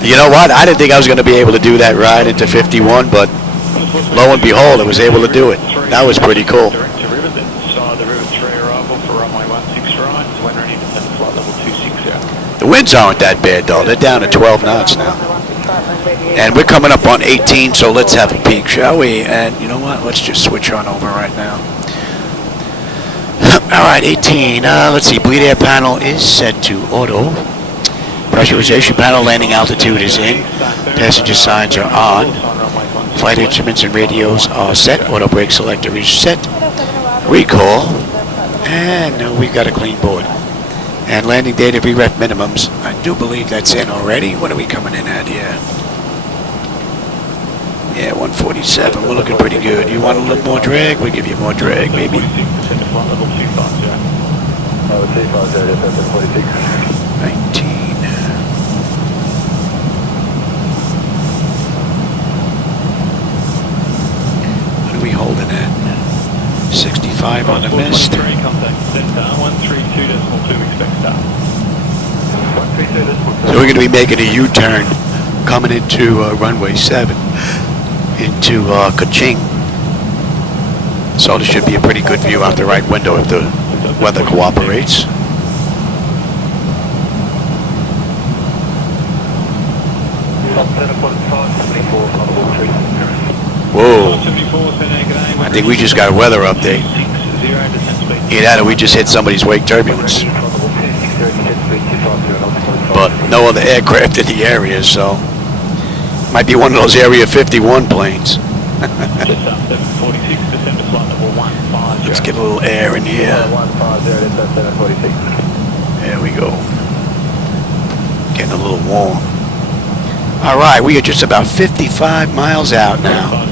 You know what? I didn't think I was going to be able to do that ride into 51, but lo and behold, I was able to do it. That was pretty cool. The winds aren't that bad, though. They're down to 12 knots now. And we're coming up on 18, so let's have a peek, shall we? And you know what? Let's just switch on over right now. All right, 18. Let's see. Bleed air panel is set to auto. Pressurization panel landing altitude is in. Passenger signs are on. Flight instruments and radios are set. Auto brake selector is set. Recall. And we've got a clean board. And landing data re-ref minimums. I do believe that's in already. What are we coming in at here? Yeah, 147. We're looking pretty good. You want a little more drag? We'll give you more drag, maybe. 19. What are we holding at? 65 on the mist. So we're going to be making a U-turn coming into runway 7 into Kuching. So this should be a pretty good view out the right window if the weather cooperates. Whoa. I think we just got a weather update. Either that or we just hit somebody's wake turbulence. But no other aircraft in the area, so might be one of those Area 51 planes. Let's get a little air in here. There we go. Getting a little warm. All right, we are just about 55 miles out now.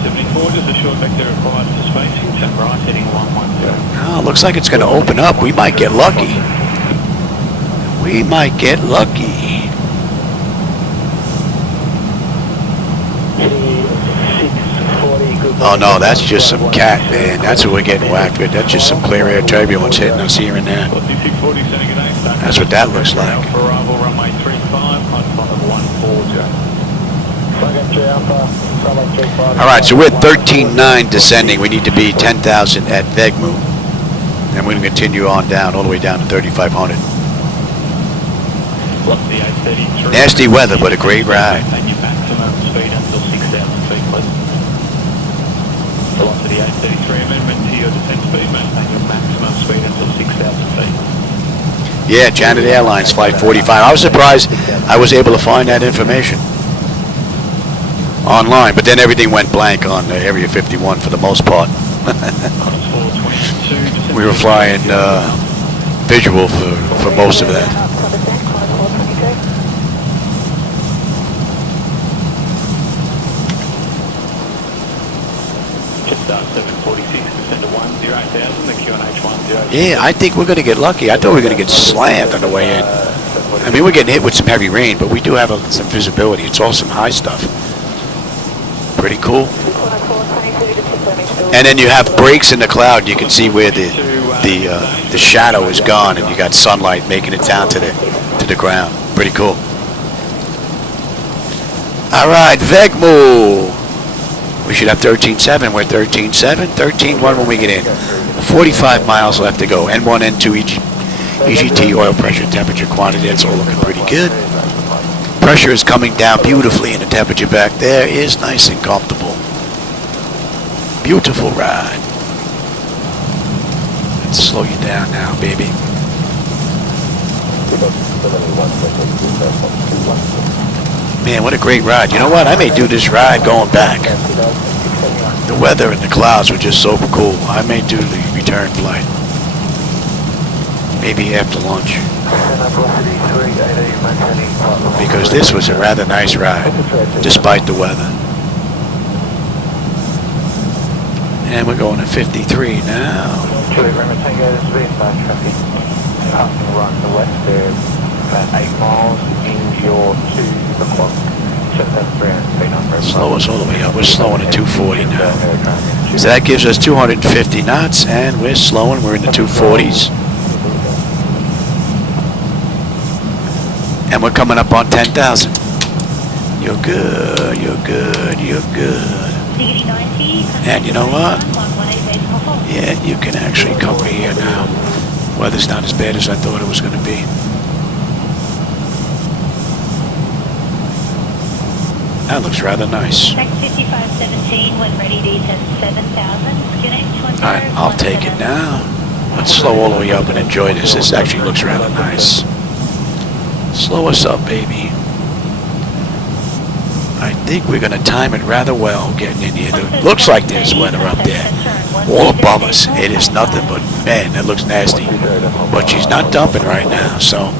Oh, looks like it's going to open up. We might get lucky. We might get lucky. Oh no, that's just some cat, man. That's what we're getting whacked with. That's just some clear air turbulence hitting us here and there. That's what that looks like. Alright, so we're 13.9 descending. We need to be 10,000 at Vegmu. And we're going to continue on down, all the way down to 3,500. Nasty weather, but a great ride. Velocity 833 amendment to your descent speed, maintain your maximum speed until 6,000 feet. Yeah, Janet Airlines Flight 45. I was surprised I was able to find that information online, but then everything went blank on Area 51 for the most part. We were flying visual for most of that. Yeah, I think we're going to get lucky. I thought we were going to get slammed on the way in. I mean, we're getting hit with some heavy rain, but we do have some visibility. It's all some high stuff. Pretty cool. And then you have breaks in the cloud. You can see where the shadow is gone, and you got sunlight making it down to the ground. Pretty cool. All right, Vegmu. We should have 13.7. We're 13.7, 13.1 when we get in. 45 miles left to go. N1, N2, EGT, oil pressure, temperature, quantity. That's all looking pretty good. Pressure is coming down beautifully, and the temperature back there is nice and comfortable. Beautiful ride. Let's slow you down now, baby. Man, what a great ride. You know what? I may do this ride going back. The weather and the clouds were just so cool. I may do the return flight. Maybe after lunch. Because this was a rather nice ride, despite the weather. And we're going to 53 now. About 8 miles in your 2 o'clock. Slow us all the way up. We're slowing at 240 now. So that gives us 250 knots, and we're slowing. We're in the 240s. And we're coming up on 10,000. You're good, you're good, you're good. And you know what? Yeah, you can actually come here now. Weather's not as bad as I thought it was going to be. That looks rather nice. Tax 5517 when ready, descend 7,000. Alright, I'll take it now. Let's slow all the way up and enjoy this. This actually looks rather nice. Slow us up, baby. I think we're going to time it rather well getting in here. It looks like there's weather up there. All above us. It is nothing but, man, that looks nasty. But she's not dumping right now, so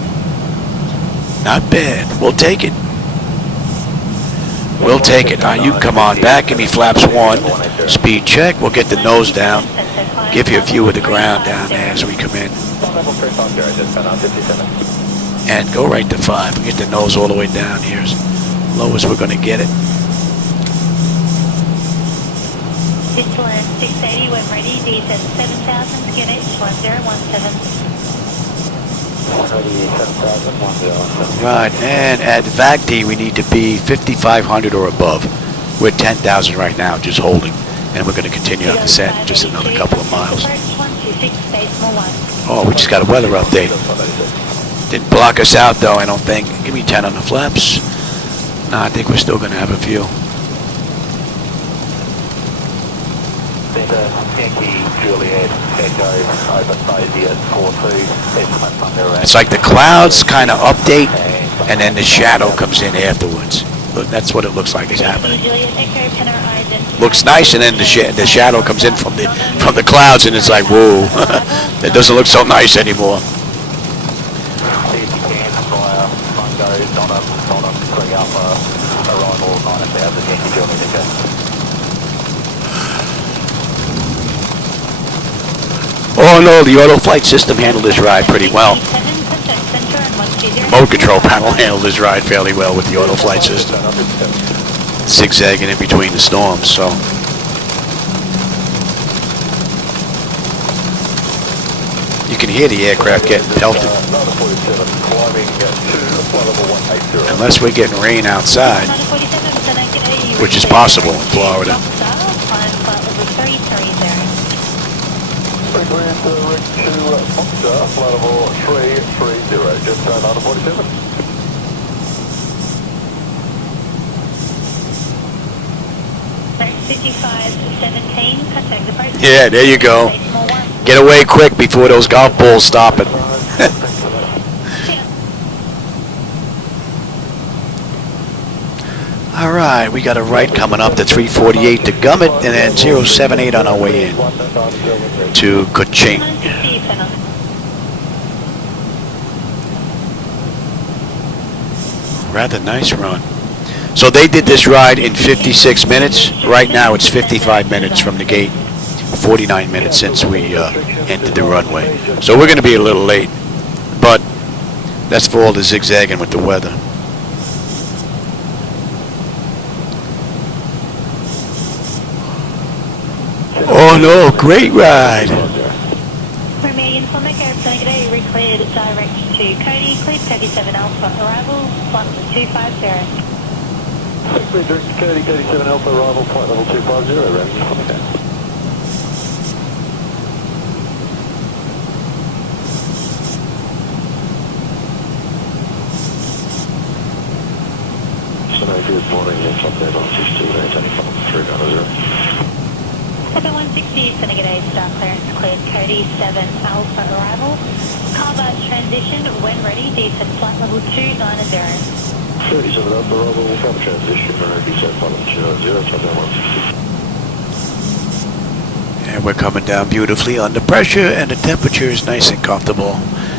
not bad. We'll take it. We'll take it. You come on back. Give me flaps 1. Speed check. We'll get the nose down. Give you a view of the ground down there as we come in. And go right to 5. Get the nose all the way down here as low as we're going to get it. Distal 680 when ready, descend 7,000. Skin H1017. Right, and at VACD we need to be 5,500 or above. We're 10,000 right now, just holding. And we're going to continue our descent just another couple of miles. Oh, we just got a weather update. Didn't block us out though, I don't think. Give me 10 on the flaps. No, I think we're still going to have a few. It's like the clouds kind of update, and then the shadow comes in afterwards. Look, that's what it looks like is happening. Looks nice, and then the shadow comes in from the clouds, and it's like, whoa, it doesn't look so nice anymore. Oh no, the auto flight system handled this ride pretty well. The mode control panel handled this ride fairly well with the auto flight system. Zigzagging in between the storms, so You can hear the aircraft getting pelted. Unless we're getting rain outside, which is possible in Florida. Yeah, there you go. Get away quick before those golf balls stop it. All right, we got a right coming up to 348 to Gummit, and then 078 on our way in to Kuching. Rather nice run. So they did this ride in 56 minutes. Right now it's 55 minutes from the gate. 49 minutes since we entered the runway. So we're going to be a little late, but that's for all the zigzagging with the weather. Oh no, great ride. Remain from the airplane today, recleared direct to Cody, cleared 37 Alpha, arrival, flight level 250. Cleared direct to Cody, 37 Alpha, arrival, flight level 250, remain from the air. Good morning, it's up there on 62, taking from 300. 7160, Senegade, start clearance cleared, Cody 7 Alpha arrival. Carbar transition, when ready, descend flight level 290. 37 Alpha arrival, carbar transition, when ready, descend flight level 290, top down 160. And we're coming down beautifully under pressure, and the temperature is nice and comfortable.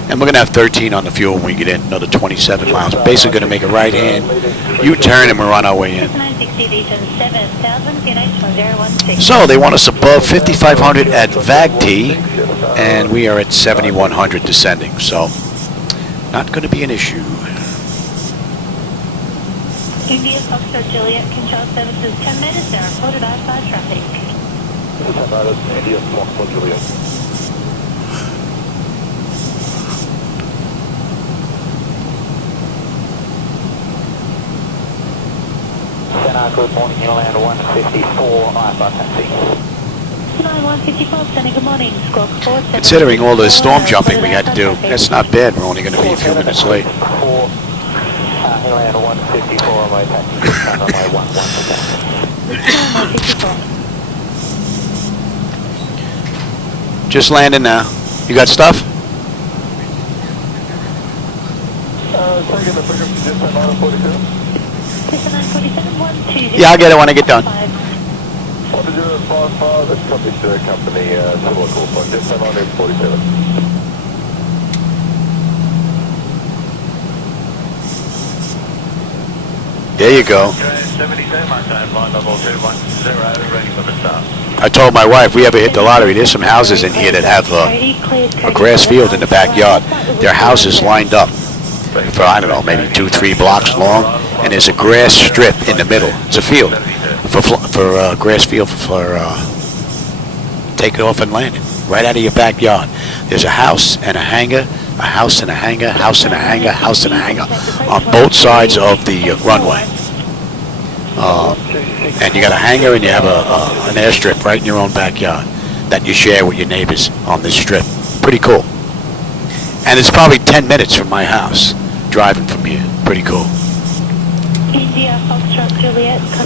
And we're going to have 13 on the fuel when we get in, another 27 miles. Basically going to make a right-hand U-turn, and we're on our way in. So they want us above 5,500 at VAG-T, and we are at 7,100 descending. So not going to be an issue. India Foxtrot Juliet, control services 10 minutes, now reported outside traffic. 10 minutes, India Foxtrot Juliet. Good morning, Inland 154, Alpha taxi. 154, Senna, good morning. Squawk 4, Considering all the storm jumping we had to do, that's not bad. We're only going to be a few minutes late. Inland 154, on my taxi, runway 11. Just landing now. You got stuff? Yeah, I'll get it when I get done. There you go. I told my wife, we ever hit the lottery, there's some houses in here that have a grass field in the backyard. There are houses lined up for, I don't know, maybe 2-3 blocks long, and there's a grass strip in the middle. It's a field for grass field for taking off and landing right out of your backyard. There's a house and a hangar, a house and a hangar, house and a hangar, house and a hangar on both sides of the runway. And you got a hangar and you have an airstrip right in your own backyard that you share with your neighbors on this strip. Pretty cool. And it's probably 10 minutes from my house driving from here. Pretty cool.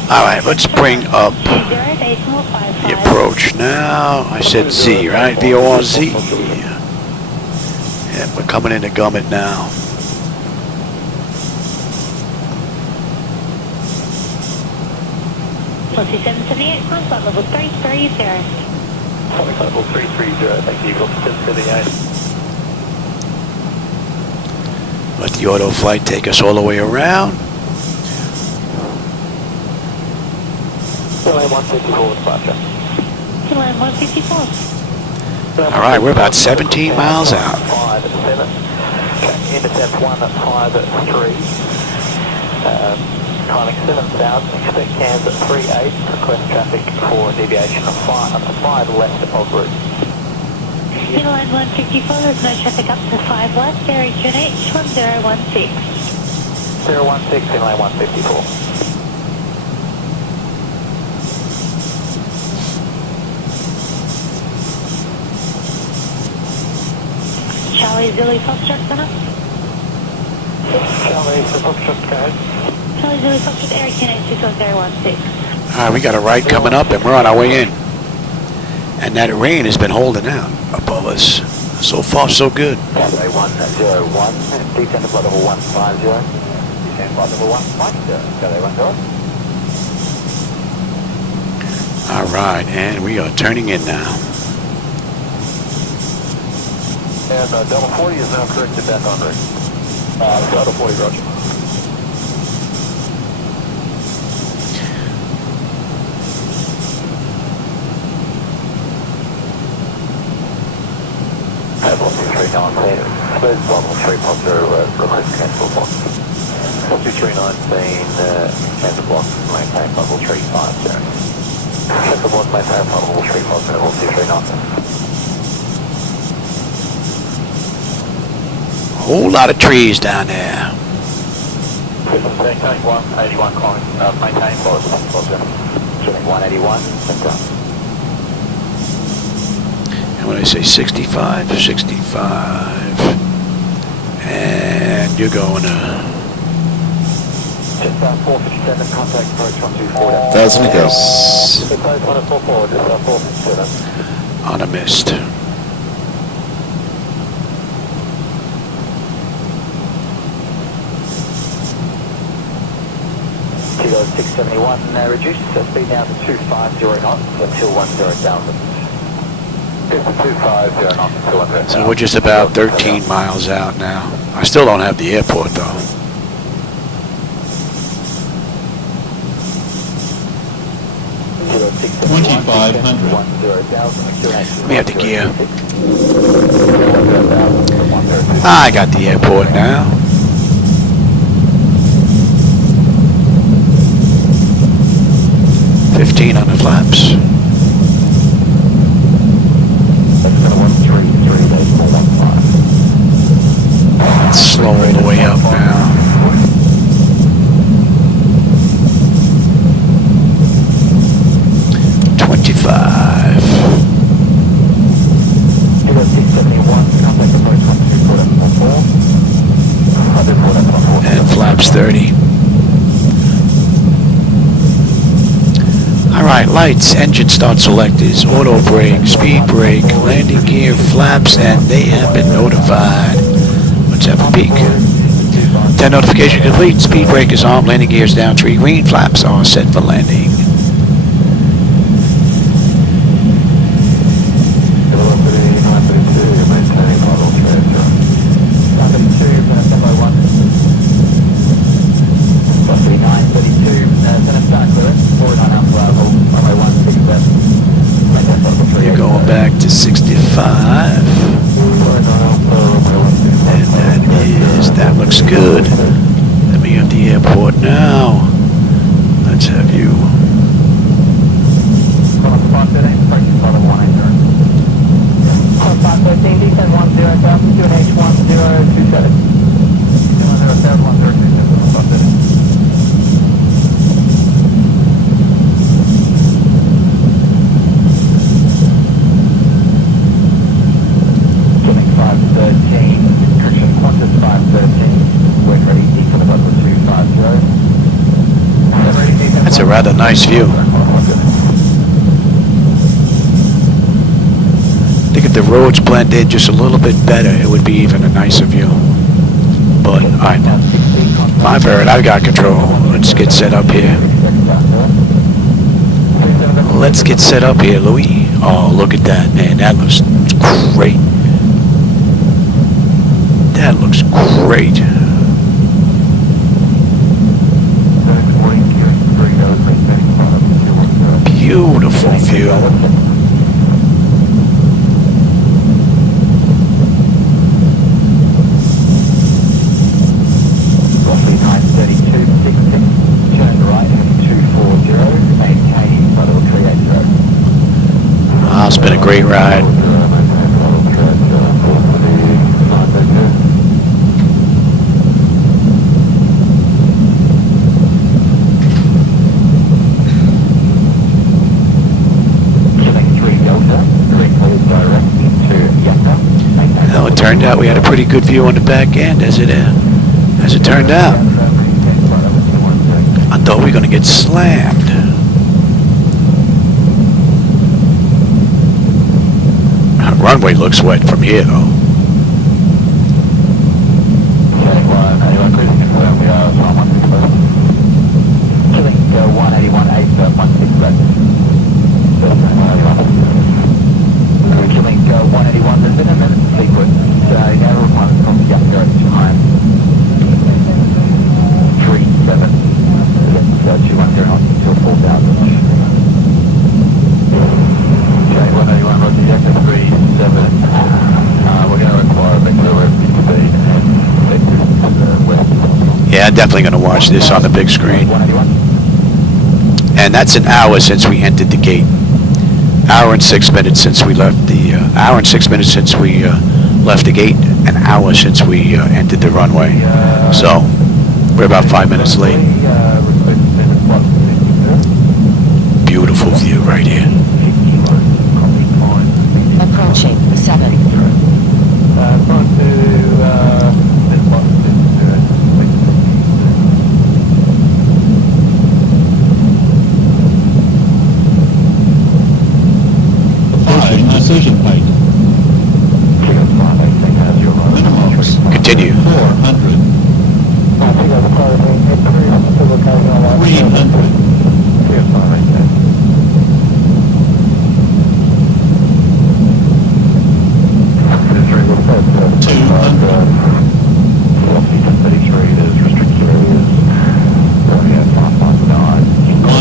All right, let's bring up the approach now. I said Z, right? VOR-Z. Yeah, we're coming into Gummit now. Policy 778, flight level 330. Flight level 330, thank you, 778. Let the auto flight take us all the way around. Inland 154 departure. Inland 154. All right, we're about 17 miles out. 57. Intercept 153. Timing 7,000. Expect cans at 38. Request traffic for deviation of 5 left of route. In line 154, there's no traffic up to 5 left, area QNH 1016. 016 in line 154. Charlie Zilly Foxtrot Center. Charlie, the Foxtrot code. Charlie Zilly Foxtrot, area QNH 61016. Alright, we got a ride coming up and we're on our way in. And that rain has been holding out above us. So far, so good. Runway 101, descend to flight level 150. Descend flight level 150. Charlie 10. Alright, and we are turning in now. And Delta 40 is now corrected back on route. Delta 40, roger. Level 2319, smooth level 3.0, request cancel block. 2319, cancel block, maintain level 350. Cancel block, maintain level 350, level 2319. Whole lot of trees down there. Maintain 181, calling, maintain close, 181, And when I say 65, 65. And you're going to... Just 457, contact approach 124. 1,000 to go. Just 144, just 457. On a mist. Kilo 671, reduce speed now to 250 knots until 10,000. 250 knots until 10,000. So we're just about 13 miles out now. I still don't have the airport though. Kilo 2,500. Let me have the gear. I got the airport now. $15 on the flaps. Let's slow all the way up now. And flaps 30. Alright, lights, engine start selectors, auto brake, speed brake, landing gear, flaps, and they have been notified. Let's have a peek. 10 notification complete, speed brake is on, landing gear is down, 3 green, flaps are set for landing. You're going back to 65. And that looks good. Let me have the airport now. Let's have you. That's a rather nice view. I think if the roads blended just a little bit better, it would be even a nicer view. But my bird, I've got control. Let's get set up here. Let's get set up here, Louis. Oh, look at that, man. That looks great. That looks great. Beautiful view. Roughly 932, 66, turn right, 240, maintain, level 380. Ah, it's been a great ride. turned out we had a pretty good view on the back end as it turned out. I thought we were going to get slammed. Runway looks wet from here though. Yeah, I'm definitely going to watch this on the big screen. And that's an hour since we entered the gate. Hour and 6 minutes since we left the. Hour and 6 minutes since we left the gate. An hour since we entered the runway. So we're about 5 minutes late. Beautiful view right here. Approaching 7. Precision height. Minimums. Continue. 400. 300. 200.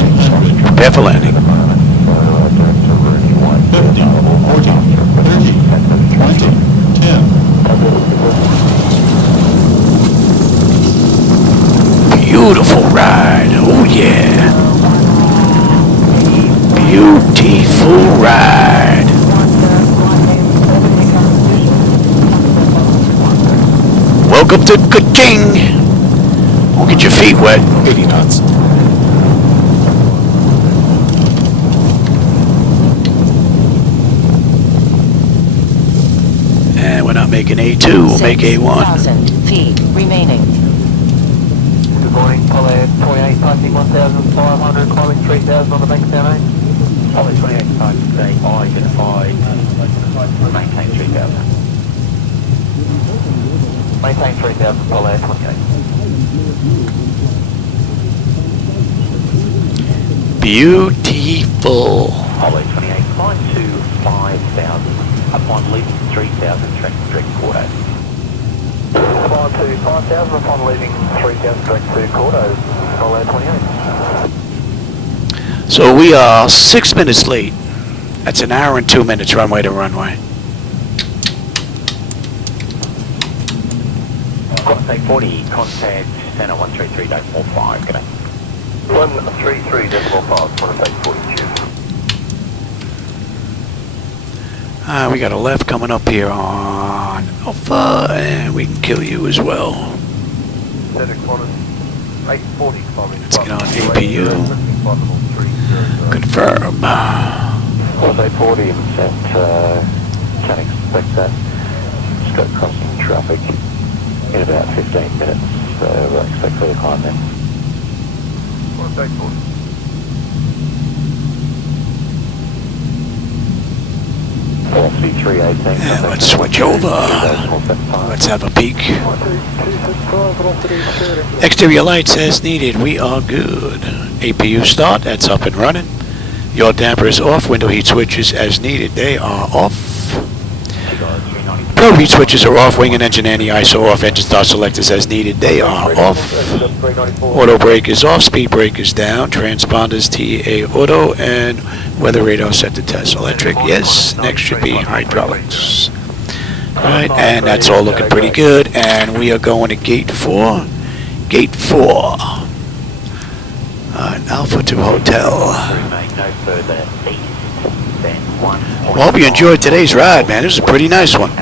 100. Prepare for landing. 50, 40, 30, 20, 10. Beautiful ride. Oh yeah. Beautiful ride. Welcome to Kuching. Don't get your feet wet. 80 knots. And we're not making A2, we'll make A1. 6,000 feet remaining. Good morning, Polly 28, passing 1,500, climbing 3,000 on the bank down 8. Polly 28, passing today, identified, maintain 3,000. Maintain 3,000, Polly 28. Beautiful. Polly 28, climb to 5,000. Upon leaving 3,000, track direct quarter. Climb to 5,000 upon leaving 3,000, direct to quarters. Follow 28. So we are 6 minutes late. That's an hour and 2 minutes runway to runway. Contact 40, contact center 133.45, g'day. 133.5, contact 40, cheers. We got a left coming up here on Alpha, and we can kill you as well. Let's get on APU. Confirm. Contact 40, can expect that stroke crossing traffic in about 15 minutes, so expect further climb then. Contact 40. And let's switch over. Let's have a peek. Exterior lights as needed. We are good. APU start. That's up and running. Yaw damper is off. Window heat switches as needed. They are off. Pro heat switches are off. Wing and engine anti-ISO off. Engine start selectors as needed. They are off. Auto brake is off. Speed brake is down. Transponders TA auto and weather radar set to test. Electric, yes. Next should be hydraulics. Right, and that's all looking pretty good. And we are going to gate 4. Gate 4. Alpha to Hotel. Well, hope you enjoyed today's ride, man. This was a pretty nice one.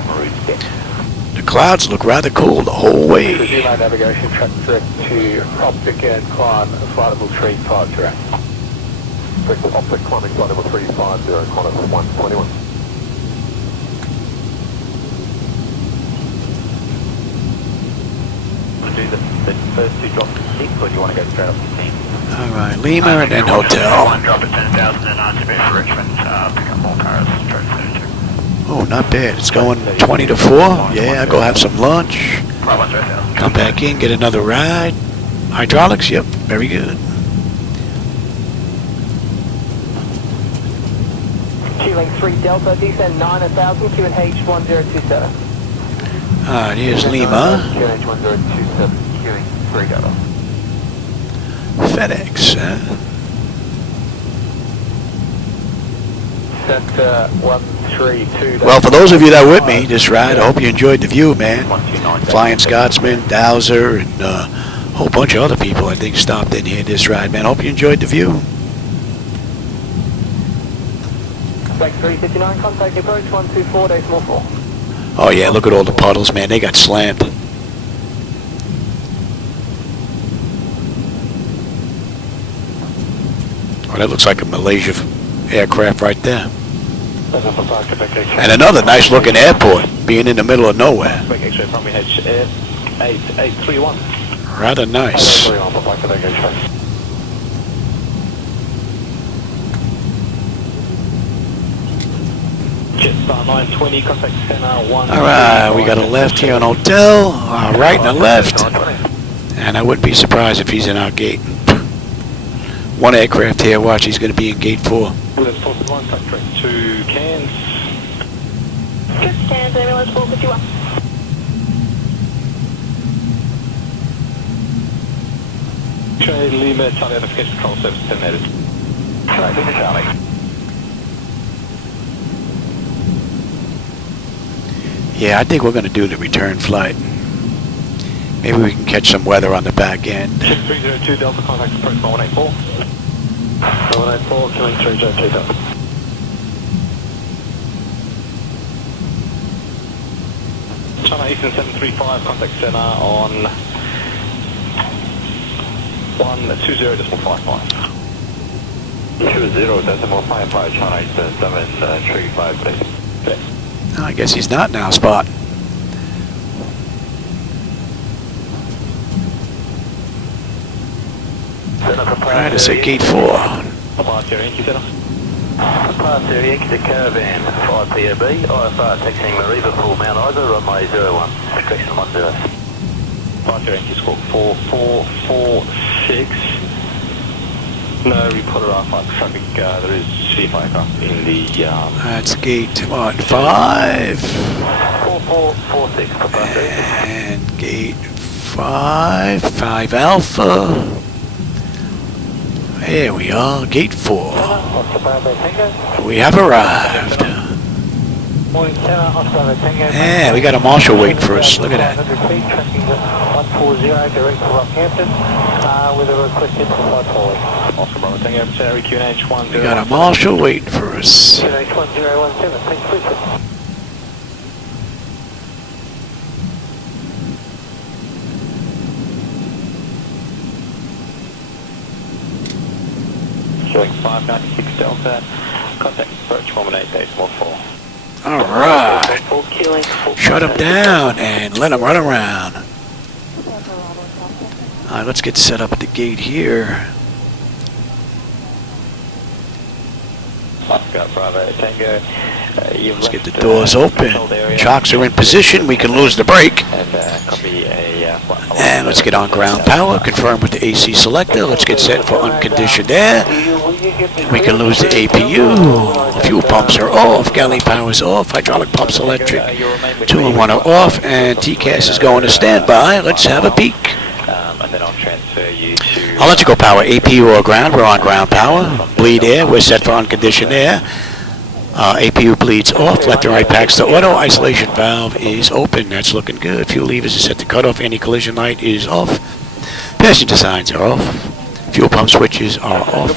The clouds look rather cool the whole way. Navigation track direct to Optic and climb flight level 350. Optic climbing flight level 350, climb 121. do the first two drops at 6, or do you want to go straight up to 10? Alright, Lima and then hotel. One drop at 10,000 and on to be for Richmond. Pick up more cars. Oh, not bad. It's going 20 to 4. Yeah, I'll go have some lunch. Come back in, get another ride. Hydraulics, yep, very good. Q-Link 3 Delta, descend 9,000, QNH 1027. Alright, here's Lima. QNH 1027, Q-Link 3 Delta. FedEx, huh? Set 132. Well, for those of you that were with me this ride, I hope you enjoyed the view, man. Flying Scotsman, Dowser, and a whole bunch of other people, I think, stopped in here this ride, man. Hope you enjoyed the view. Spec 359, contact approach 124.4. Oh, yeah, look at all the puddles, man. They got slammed. Oh, that looks like a Malaysia aircraft right there. And another nice looking airport, being in the middle of nowhere. Rather nice. Alright, we got a left here on hotel, a right and a left. And I wouldn't be surprised if he's in our gate. One aircraft here, watch, he's going to be in gate 4. Two cans. Good stands, ambulance 451. Trade Lima, Charlie identification control service terminated. Charlie. Yeah, I think we're going to do the return flight. Maybe we can catch some weather on the back end. 302 Delta, contact approach 184. 184, killing 302 Delta. China Eastern 735, contact center on 120.55. 20.55, China Eastern 735, please. I guess he's not now, Spot. Right, it's at gate 4. Departure Yankee Center. Departure Yankee Caravan, 5 POB, IFR taxiing Mariba, full Mount Isa, runway 01, restriction 10. Departure Yankee Squawk 4446. No reporter R5 traffic, there is chief aircraft in the... That's gate, what, 5? 4446, departure. And gate 5 Alpha. Here we are, gate 4. We have arrived. Yeah, we got a marshal waiting for us. Look at that. We got a marshal waiting for us. Showing 596 Delta, contact approach 118.4. Alright. Shut him down and let him run around. Alright, let's get set up at the gate here. Let's get the doors open. Chocks are in position. We can lose the brake. And let's get on ground power. Confirm with the AC selector. Let's get set for unconditioned air. We can lose the APU. Fuel pumps are off. Galley power is off. Hydraulic pumps electric. 2 and 1 are off. And TCAS is going to standby. Let's have a peek. Electrical power, APU or ground. We're on ground power. Bleed air. We're set for unconditioned air. APU bleeds off. Left and right packs to auto. Isolation valve is open. That's looking good. Fuel levers are set to cut off. Anti-collision light is off. Passenger signs are off. Fuel pump switches are off.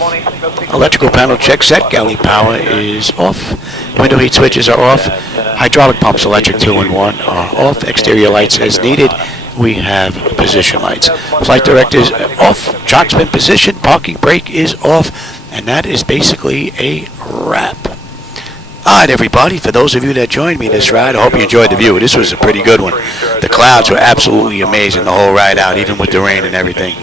Electrical panel check set. Galley power is off. Window heat switches are off. Hydraulic pumps electric 2 and 1 are off. Exterior lights as needed. We have position lights. Flight directors off. Chocks been positioned. Parking brake is off. And that is basically a wrap. Alright everybody, for those of you that joined me this ride, I hope you enjoyed the view. This was a pretty good one. The clouds were absolutely amazing the whole ride out, even with the rain and everything.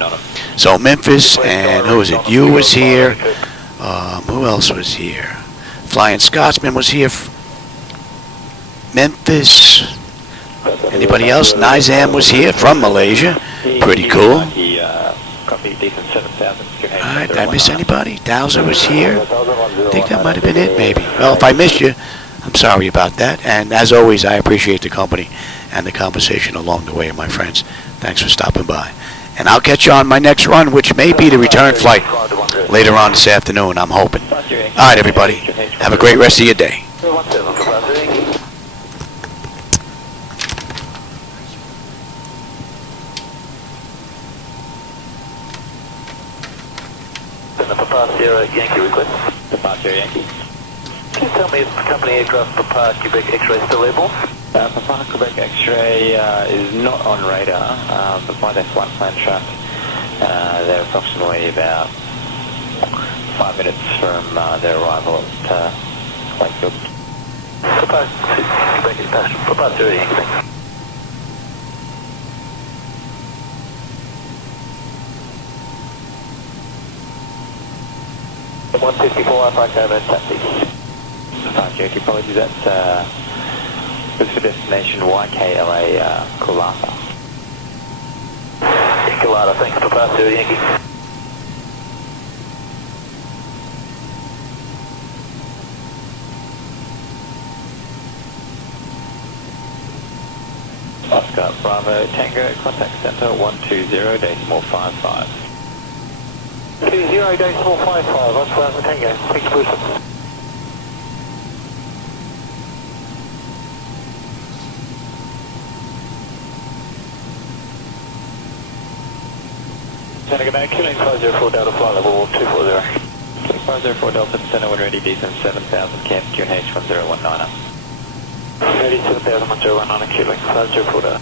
So Memphis, and who was it? You was here. Who else was here? Flying Scotsman was here. Memphis. Anybody else? Nizam was here from Malaysia. Pretty cool. Alright, did I miss anybody? Dowser was here. I think that might have been it, maybe. Well, if I missed you, I'm sorry about that. And as always, I appreciate the company and the conversation along the way, my friends. Thanks for stopping by. And I'll catch you on my next run, which may be the return flight later on this afternoon, I'm hoping. Alright, everybody. Have a great rest of your day. Sierra Yankee request. Departure Yankee. Can you tell me if company aircraft Papa Quebec X-ray still airborne? Papa Quebec X-ray is not on radar, but Flightdeck one plan track. They're approximately about 5 minutes from their arrival at Wakefield. Papa Quebec is passed. Papa Sierra Yankee, thanks. 154 Alpha over taxi. Yankee, apologies, that's was for destination YKLA Kulata. Kulata, thanks for Papa Sierra Yankee. Oscar Bravo Tango, contact center 120.55. 20.55, Oscar Tango, thanks Bruce. Center Command, Kuching 504 Delta flight level 240. 504 Delta center when ready, descend 7000, camp QNH 1019. Ready 7000, 1019, Kuching 504 Delta.